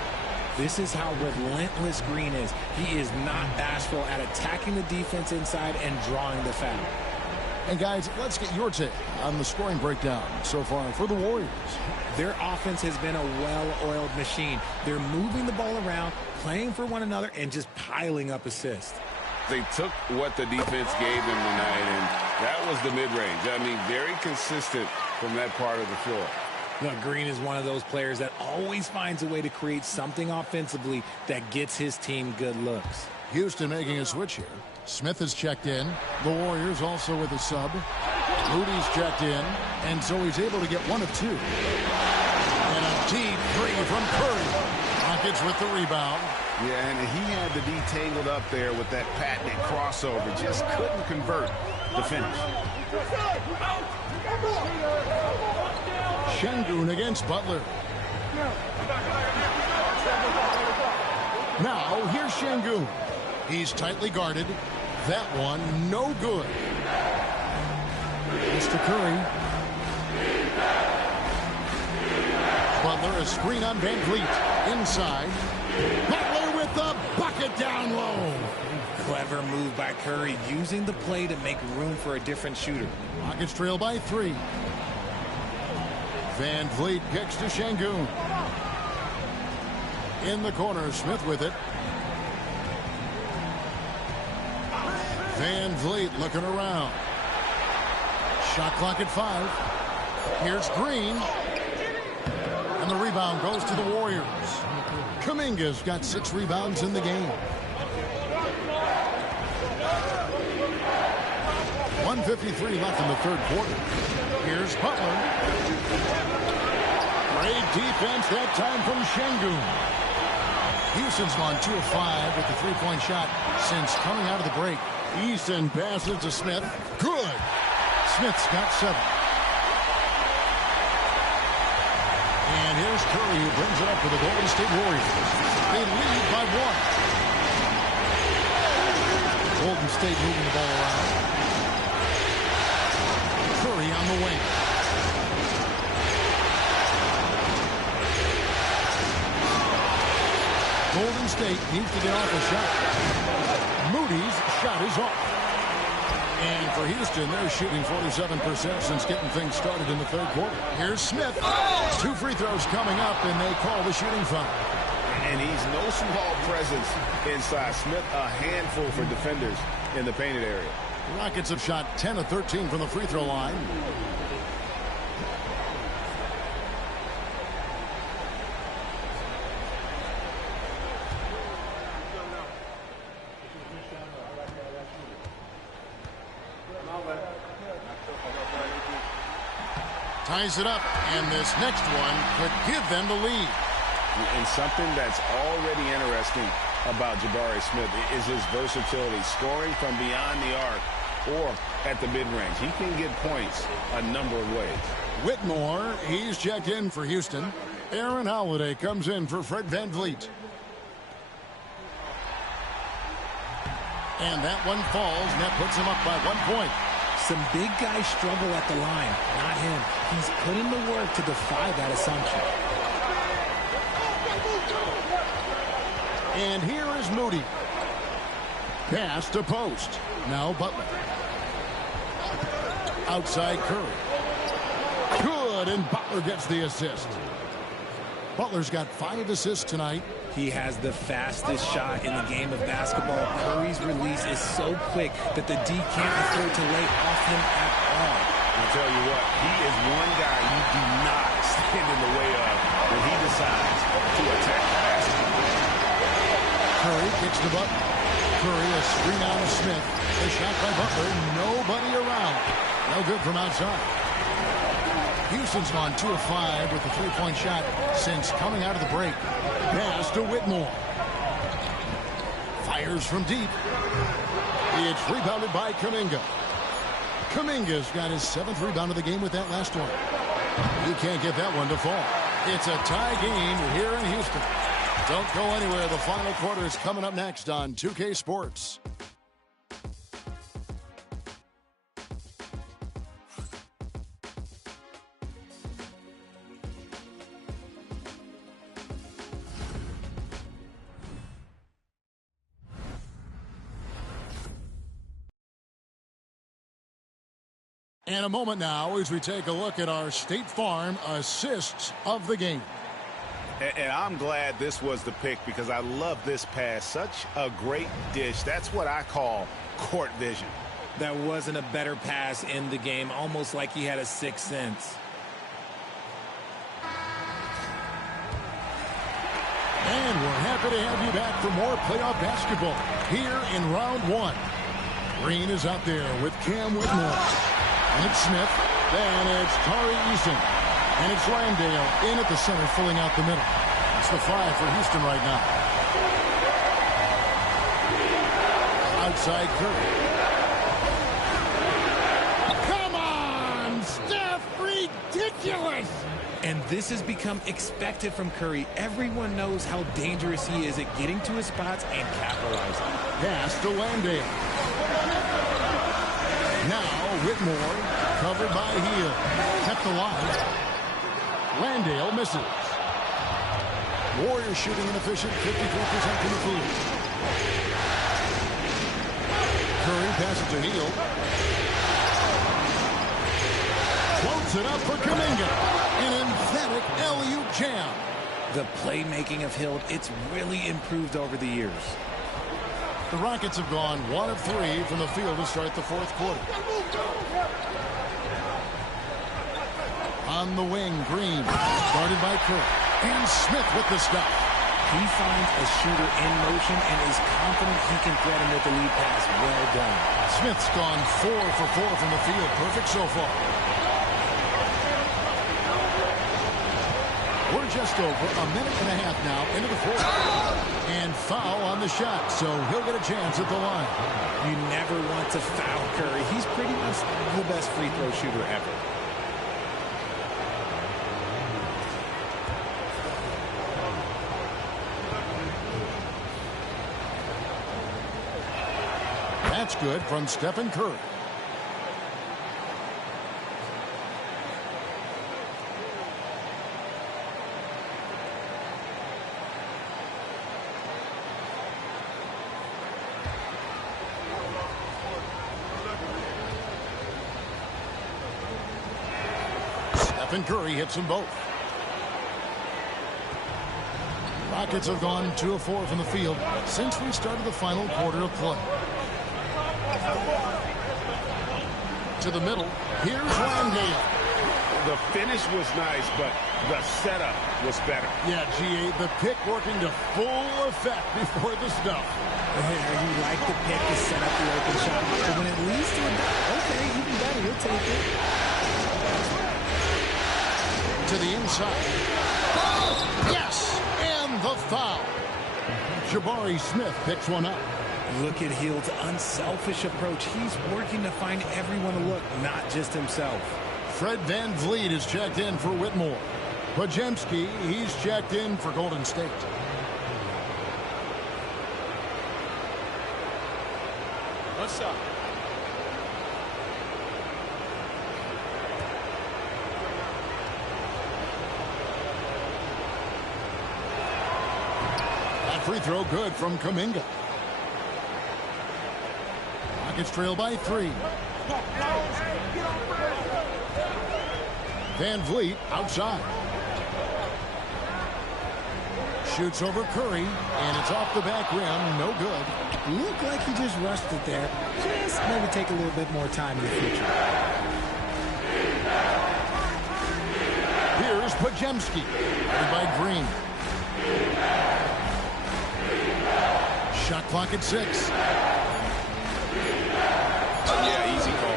This is how relentless Green is. He is not bashful at attacking the defense inside and drawing the foul. And guys, let's get your take on the scoring breakdown so far for the Warriors. Their offense has been a well-oiled machine. They're moving the ball around, playing for one another, and just piling up assists. They took what the defense gave them tonight, and that was the mid-range. I mean, very consistent from that part of the floor. Look, Green is one of those players that always finds a way to create something offensively that gets his team good looks. Houston making a switch here. Smith has checked in. The Warriors also with a sub. Moody's checked in, and so he's able to get 1 of 2. And a deep three from Curry. Rockets with the rebound. Yeah, and he had to be tangled up there with that patented crossover. Just couldn't convert the finish. Şengün against Butler. Now, here's Şengün. He's tightly guarded. That one, no good. Mr. Curry. Butler, a screen on Van Vliet. Inside. Butler with the bucket down low. Clever move by Curry, using the play to make room for a different shooter. Rockets trail by 3. Van Vliet kicks to Şengün. In the corner, Smith with it. Van Vliet looking around. Shot clock at 5. Here's Green. And the rebound goes to the Warriors. Kuminga's got 6 rebounds in the game. 1:53 left in the third quarter. Here's Butler. Great defense that time from Şengün. Houston's gone 2 of 5 with the three-point shot since coming out of the break. Easton passes to Smith. Good. Smith's got 7. And here's Curry, who brings it up for the Golden State Warriors. They lead by 1. Golden State moving the ball around. Curry on the wing. Golden State needs to get off a shot. Moody's shot is off. And for Houston, they're shooting 47% since getting things started in the third quarter. Here's Smith. 2 free throws coming up, and they call the shooting foul. And he's no small presence inside. Smith, a handful for defenders in the painted area. The Rockets have shot 10 of 13 from the free throw line. Ties it up, and this next one could give them the lead. And something that's already interesting about Jabari Smith is his versatility, scoring from beyond the arc or at the mid-range. He can get points a number of ways. Whitmore, he's checked in for Houston. Aaron Holiday comes in for Fred Van Vliet. And that one falls, and that puts him up by 1 point. Some big guys struggle at the line, not him. He's put in the work to defy that assumption. And here is Moody. Pass to post. Now Butler. Outside Curry. Good, and Butler gets the assist. Butler's got 5 assists tonight. He has the fastest shot in the game of basketball. Curry's release is so quick that the D can't afford to lay off him at all. I'll tell you what, he is one guy you do not stand in the way of when he decides to attack the basket. Curry kicks the bucket. Curry, a screen out of Smith. The shot by Butler. Nobody around. No good from outside. Houston's gone 2 of 5 with the three-point shot since coming out of the break. Pass to Whitmore. Fires from deep. It's rebounded by Kuminga. Kuminga's got his 7th rebound of the game with that last one. He can't get that one to fall. It's a tie game here in Houston. Don't go anywhere. The final quarter is coming up next on 2K Sports. And a moment now as we take a look at our State Farm assists of the game. And I'm glad this was the pick because I love this pass. Such a great dish. That's what I call court vision. That wasn't a better pass in the game, almost like he had a sixth sense. And we're happy to have you back for more playoff basketball here in round 1. Green is out there with Cam Whitmore. And it's Smith. Then it's Tari Eason. And it's Landale in at the center, filling out the middle. It's the 5 for Houston right now. Outside Curry. Come on, Steph! Ridiculous! And this has become expected from Curry. Everyone knows how dangerous he is at getting to his spots and capitalizing. Pass to Landale. Now Whitmore, covered by Hill. Kept alive. Landale misses. Warriors shooting inefficient, 54% from the field. Curry passes to Hill. Floats it up for Kuminga. An emphatic alley-oop jam. The playmaking of Hill, it's really improved over the years. The Rockets have gone 1 of 3 from the field to start the 4th quarter. On the wing, Green, guarded by Curry. And Smith with the stop. He finds a shooter in motion and is confident he can thread him with the lead pass. Well done. Smith's gone 4 for 4 from the field. Perfect so far. We're just over a minute and a half now into the 4th. And foul on the shot, so he'll get a chance at the line. You never want to foul Curry. He's pretty much the best free throw shooter ever. That's good from Stephen Curry. Stephen Curry hits them both. Rockets have gone 2 of 4 from the field since we started the final quarter of play. To the middle. Here's Landale. The finish was nice, but the setup was better. Yeah, GA, the pick working to full effect before the stuff. Yeah, you like the pick to set up the open shot, but when it leads to a dunk, okay, even better, you'll take it. To the inside. Yes! And the foul. Jabari Smith picks one up. Look at Hield's unselfish approach. He's working to find everyone to look, not just himself. Fred VanVleet is checked in for Whitmore. Podziemski, he's checked in for Golden State. What's up? That free throw good from Kuminga. Rockets trail by 3. VanVleet outside. Shoots over Curry, and it's off the back rim. No good. Looked like he just rushed it there. Just maybe take a little bit more time in the future. Here's Here's Pajemski. Guarded by Green. Shot clock at 6. Yeah, easy call.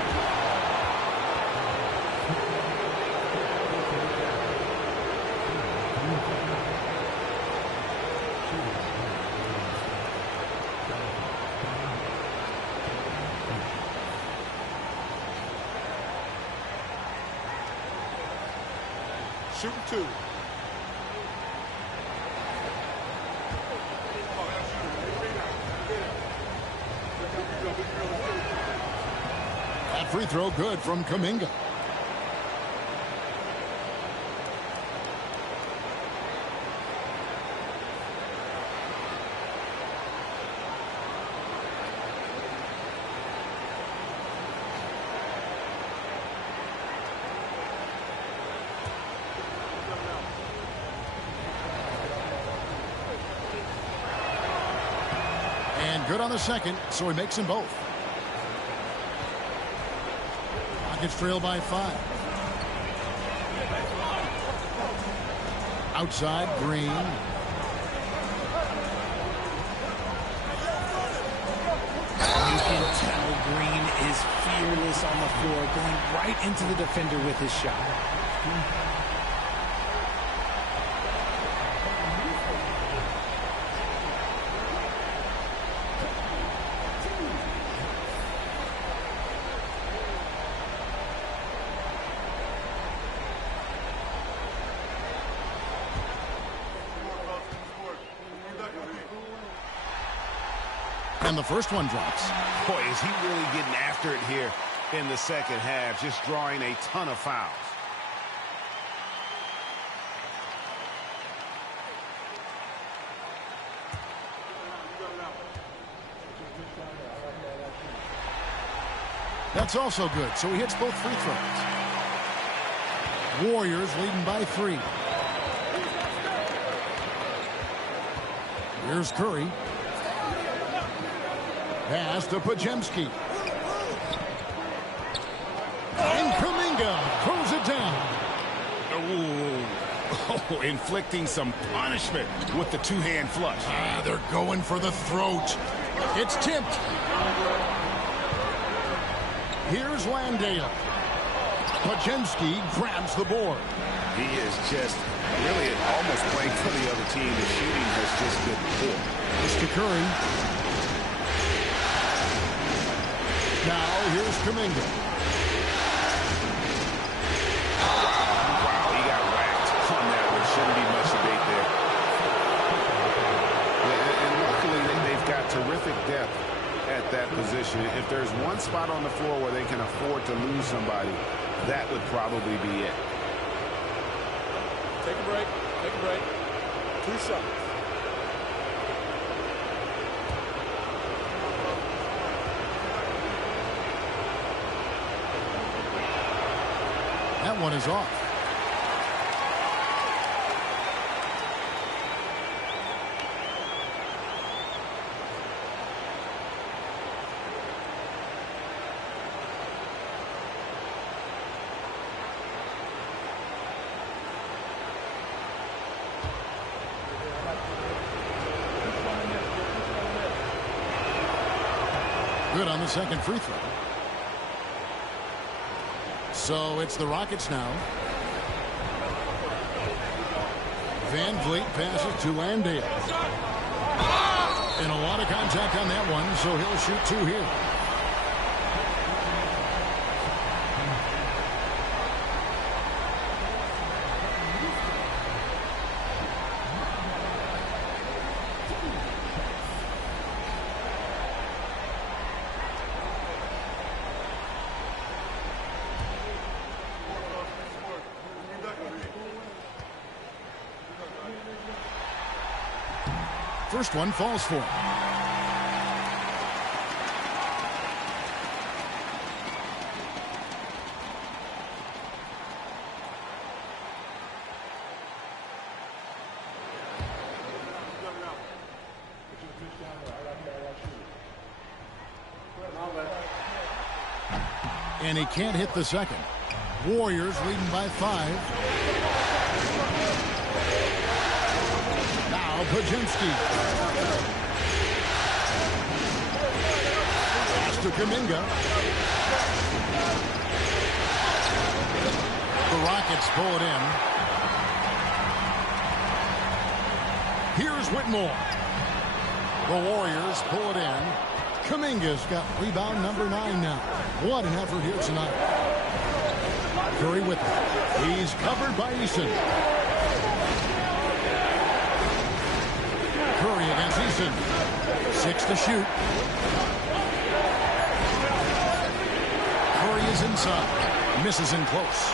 Shooting 2. That free throw good from Kuminga. And good on the second, so he makes them both. Rockets trail by 5. Outside, Green. You can tell Green is fearless on the floor, going right into the defender with his shot. And the first one drops. Boy, is he really getting after it here in the second half, just drawing a ton of fouls. That's also good, so he hits both free throws. Warriors leading by 3. Here's Curry. Pass to Pajemski. And Kuminga throws it down. Oh, inflicting some punishment with the two-hand flush. They're going for the throat. It's tipped. Here's Landale. Pajemski grabs the board. He is just really almost playing for the other team. The shooting has just been poor. Mr. Curry. Now here's Kuminga. Wow, he got whacked on that one. Shouldn't be much debate there. Yeah, and luckily they've got terrific depth at that position. If there's one spot on the floor where they can afford to lose somebody, that would probably be it. Take a break. Take a break. 2 shots. That one is off. Good on the second free throw. So it's the Rockets now. Van Vliet passes to Landale. And a lot of contact on that one, so he'll shoot 2 here. First one falls for him. And he can't hit the second. Warriors leading by 5. Now Pajemski. Pass to Kuminga. The Rockets pull it in. Here's Whitmore. The Warriors pull it in. Kuminga's got rebound number 9 now. What an effort here tonight. Curry with it. He's covered by Eason. Curry against Eason. 6 to shoot. Curry is inside. Misses in close.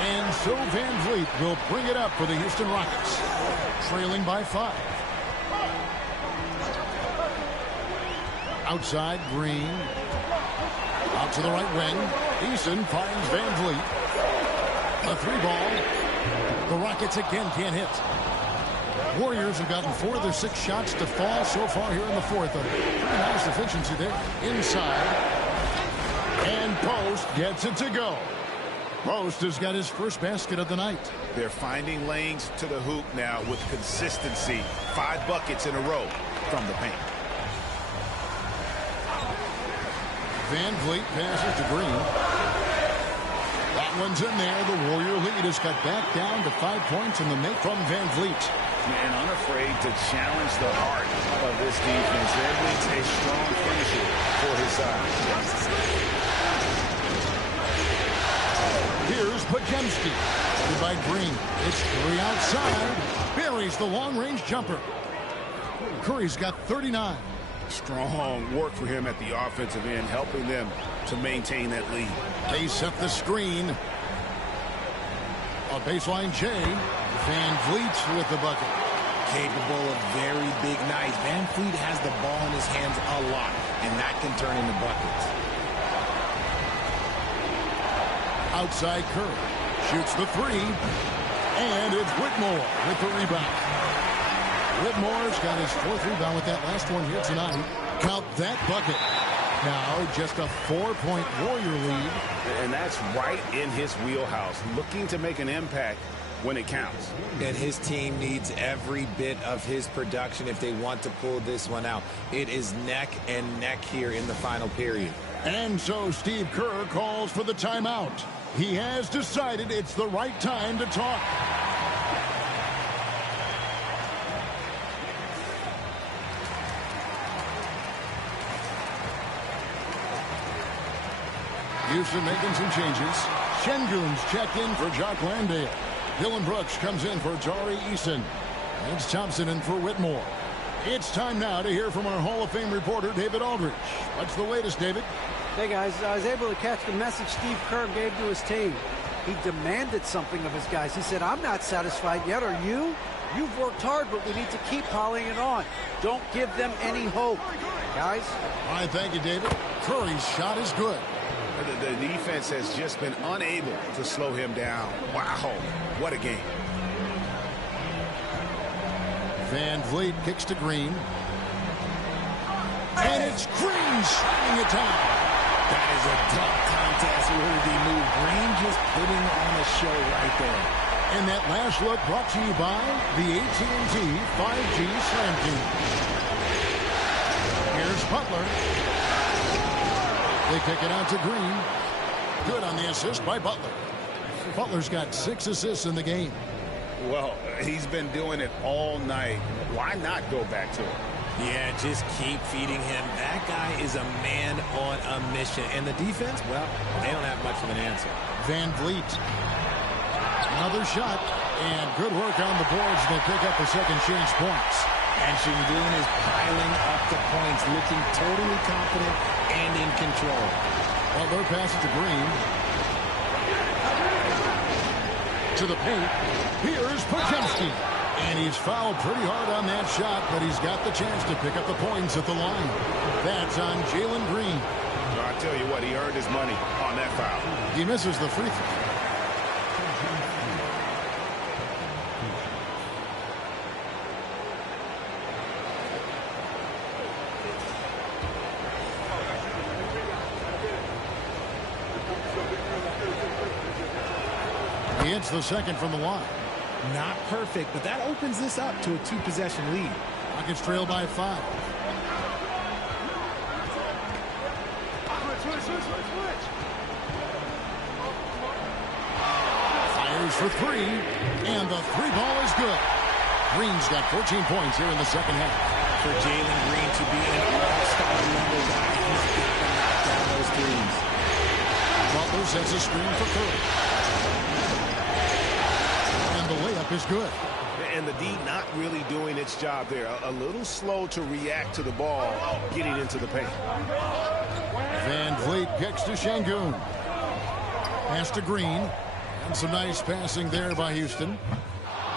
And so Van Vliet will bring it up for the Houston Rockets. Trailing by 5. Outside, Green. Out to the right wing. Eason finds Van Vliet. A 3-ball. The Rockets again can't hit. Warriors have gotten 4 of their 6 shots to fall so far here in the 4th. A pretty nice efficiency there. Inside. And Post gets it to go. Post has got his first basket of the night. They're finding lanes to the hoop now with consistency. 5 buckets in a row from the paint. Van Vliet passes to Green. That one's in there. The Warrior lead is cut back down to 5 points in the make from Van Vliet. Man, unafraid to challenge the heart of this defense. Van Vliet's a strong finisher for his side. Here's Pajemski. By Green. It's Curry outside. Buries the long-range jumper. Curry's got 39. Strong work for him at the offensive end, helping them to maintain that lead. They set the screen. A baseline J. Van Vliet with the bucket. Capable of very big nights. Van Vliet has the ball in his hands a lot, and that can turn into buckets. Outside Curry. Shoots the 3. And it's Whitmore with the rebound. Whitmore's got his 4th rebound with that last one here tonight. Count that bucket. Now just a 4-point Warrior lead. And that's right in his wheelhouse. Looking to make an impact when it counts. And his team needs every bit of his production if they want to pull this one out. It is neck and neck here in the final period. And so Steve Kerr calls for the timeout. He has decided it's the right time to talk. Houston making some changes. Şengün's checked in for Jock Landale. Dylan Brooks comes in for Tari Eason. It's Thompson in for Whitmore. It's time now to hear from our Hall of Fame reporter, David Aldridge. What's the latest, David? Hey, guys, I was able to catch the message Steve Kerr gave to his team. He demanded something of his guys. He said, I'm not satisfied yet. Are you? You've worked hard, but we need to keep piling it on. Don't give them any hope. Guys? All right, thank you, David. Curry's shot is good. The defense has just been unable to slow him down. Wow, what a game. Van Vliet kicks to Green. And it's Green shooting it down. That is a tough contest-worthy move. Green just putting on a show right there. And that last look brought to you by the AT&T 5G Slam King. Here's Butler. They kick it out to Green. Good on the assist by Butler. Butler's got 6 assists in the game. Well, he's been doing it all night. Why not go back to it? Yeah, just keep feeding him. That guy is a man on a mission. And the defense, well, they don't have much of an answer. Van Vliet. Another shot. And good work on the boards. They pick up the second chance points. And Şengün is piling up the points, looking totally confident and in control. Butler passes to Green. To the paint. Here's Pajemski. And he's fouled pretty hard on that shot, but he's got the chance to pick up the points at the line. That's on Jalen Green. I tell you what, he earned his money on that foul. He misses the free throw. hits the second from the line. Not perfect, but that opens this up to a 2-possession lead. Rockets trail by 5. Fires for 3, and the 3 ball is good. Green's got 14 points here in the second half. For Jalen Green to be an all-star level guy, he's got to knock down those threes. Butler sets a screen for Curry. And the layup is good. And the D not really doing its job there. A little slow to react to the ball getting into the paint. Van Vliet kicks to Şengün. Pass to Green. And some nice passing there by Houston.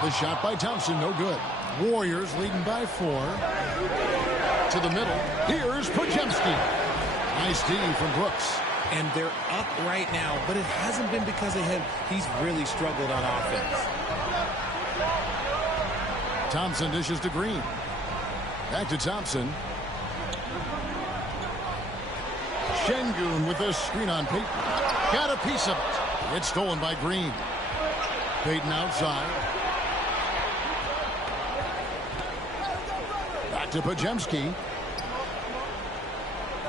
The shot by Thompson, no good. Warriors leading by 4. To the middle. Here's Podziemski. Nice D from Brooks. And they're up right now, but it hasn't been because of him. He's really struggled on offense. Thompson dishes to Green. Back to Thompson. Şengün with a screen on Payton. Got a piece of it. It's stolen by Green. Payton outside. Back to Podziemski.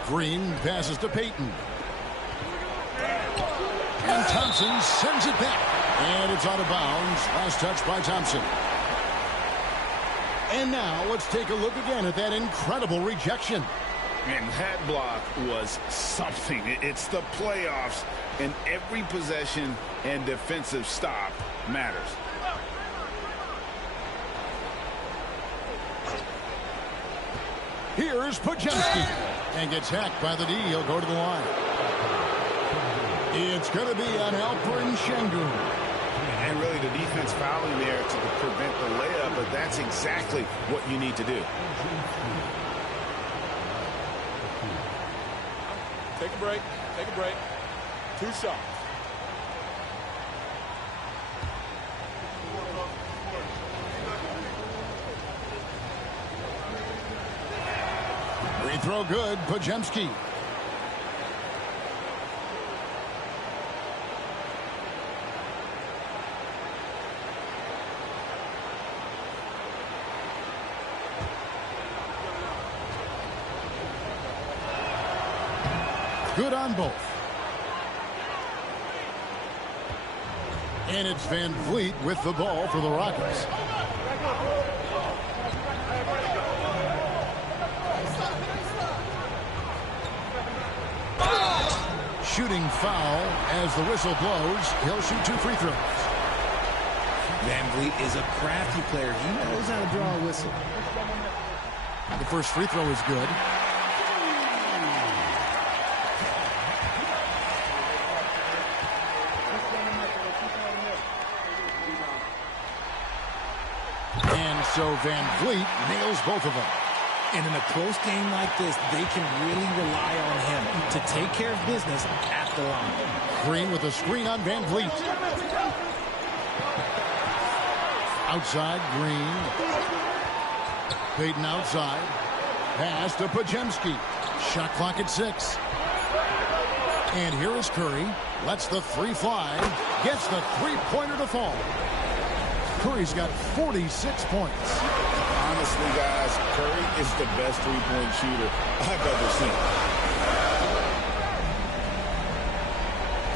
Green passes to Payton. And Thompson sends it back. And it's out of bounds. Last touch by Thompson. And now let's take a look again at that incredible rejection. And that block was something. It's the playoffs, and every possession and defensive stop matters. Here's Podziemski. And gets hacked by the D. He'll go to the line. It's going to be on Alperen Şengün. And really the defense fouling there to prevent the layup, but that's exactly what you need to do. Take a break. Take a break. 2 shots. Free throw good. Podziemski. Good on both. And it's Van Vliet with the ball for the Rockets. Shooting foul as the whistle blows. He'll shoot 2 free throws. Van Vliet is a crafty player. He knows how to draw a whistle. The first free throw is good. And so Van Vliet nails both of them. And in a close game like this, they can really rely on him to take care of business at the line. Green with a screen on Van Vliet. Outside, Green. Payton outside. Pass to Podziemski. Shot clock at 6. And here is Curry. Lets the 3 fly. Gets the 3-pointer to fall. Curry's got 46 points. Honestly, guys, Curry is the best 3-point shooter I've ever seen.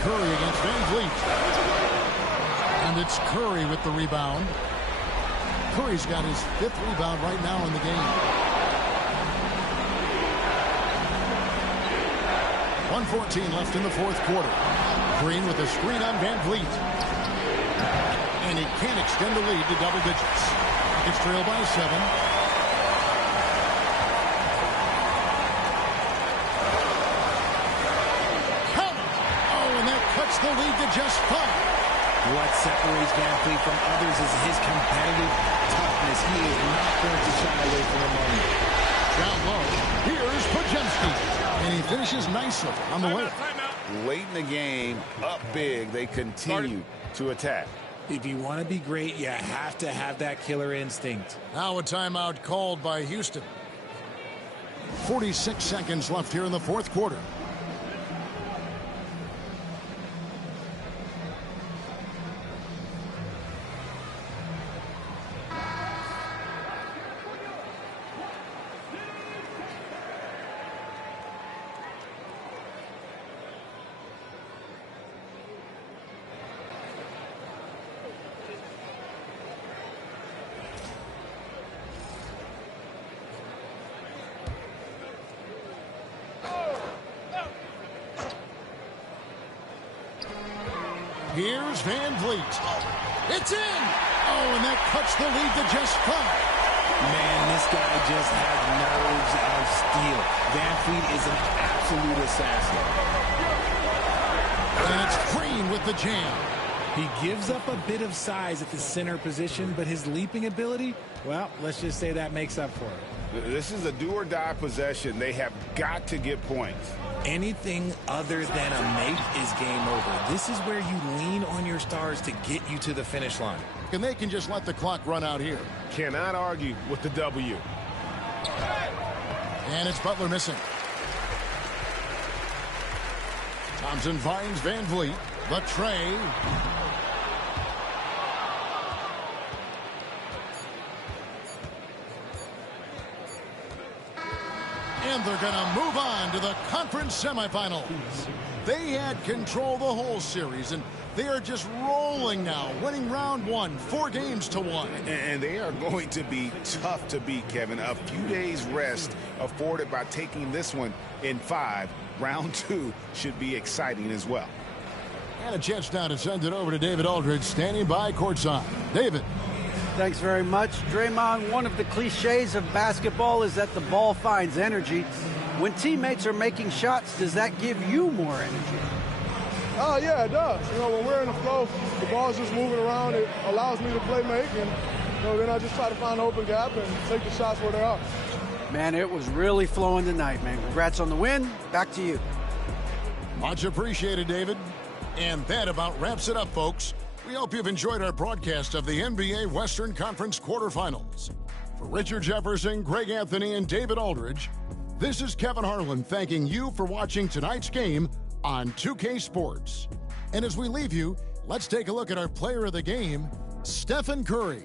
Curry against Van Vliet. And it's Curry with the rebound. Curry's got his 5th rebound right now in the game. 1:14 left in the 4th quarter. Green with a screen on Van Vliet. And he can't extend the lead to double digits. It's trailed by 7. Count it! Oh, and that cuts the lead to just 5. What separates Van Vliet from others is his competitive toughness. He is not going to shy away from the moment. Down low, here's Podziemski. And he finishes nicely on the way. Late in the game, up big, they continue to attack. If you want to be great, you have to have that killer instinct. Now a timeout called by Houston. 46 seconds left here in the 4th quarter. Here's Van Vliet. It's in! Oh, and that cuts the lead to just 5. Man, this guy just has nerves of steel. Van Vliet is an absolute assassin. And it's Green with the jam. He gives up a bit of size at the center position, but his leaping ability, well, let's just say that makes up for it. This is a do-or-die possession. They have got to get points. Anything other than a make is game over. This is where you lean on your stars to get you to the finish line. And they can just let the clock run out here. Cannot argue with the W. And it's Butler missing. Thompson finds Van Vliet. The tray. And they're going to move on to the conference semifinals. They had control the whole series, and they are just rolling now, winning round 1, 4 games to 1. And they are going to be tough to beat, Kevin. A few days rest afforded by taking this one in 5. Round 2 should be exciting as well. And a chance now to send it over to David Aldridge, standing by courtside. David. Thanks very much. Draymond, one of the cliches of basketball is that the ball finds energy. When teammates are making shots, does that give you more energy? Oh, yeah, it does. When we're in the flow, the ball's just moving around. It allows me to play make, and then I just try to find an open gap and take the shots where they are. Man, it was really flowing tonight, man. Congrats on the win. Back to you. Much appreciated, David. And that about wraps it up, folks. We hope you've enjoyed our broadcast of the NBA Western Conference quarterfinals. For Richard Jefferson, Greg Anthony, and David Aldridge, this is Kevin Harlan thanking you for watching tonight's game on 2K Sports. And as we leave you, let's take a look at our player of the game, Stephen Curry.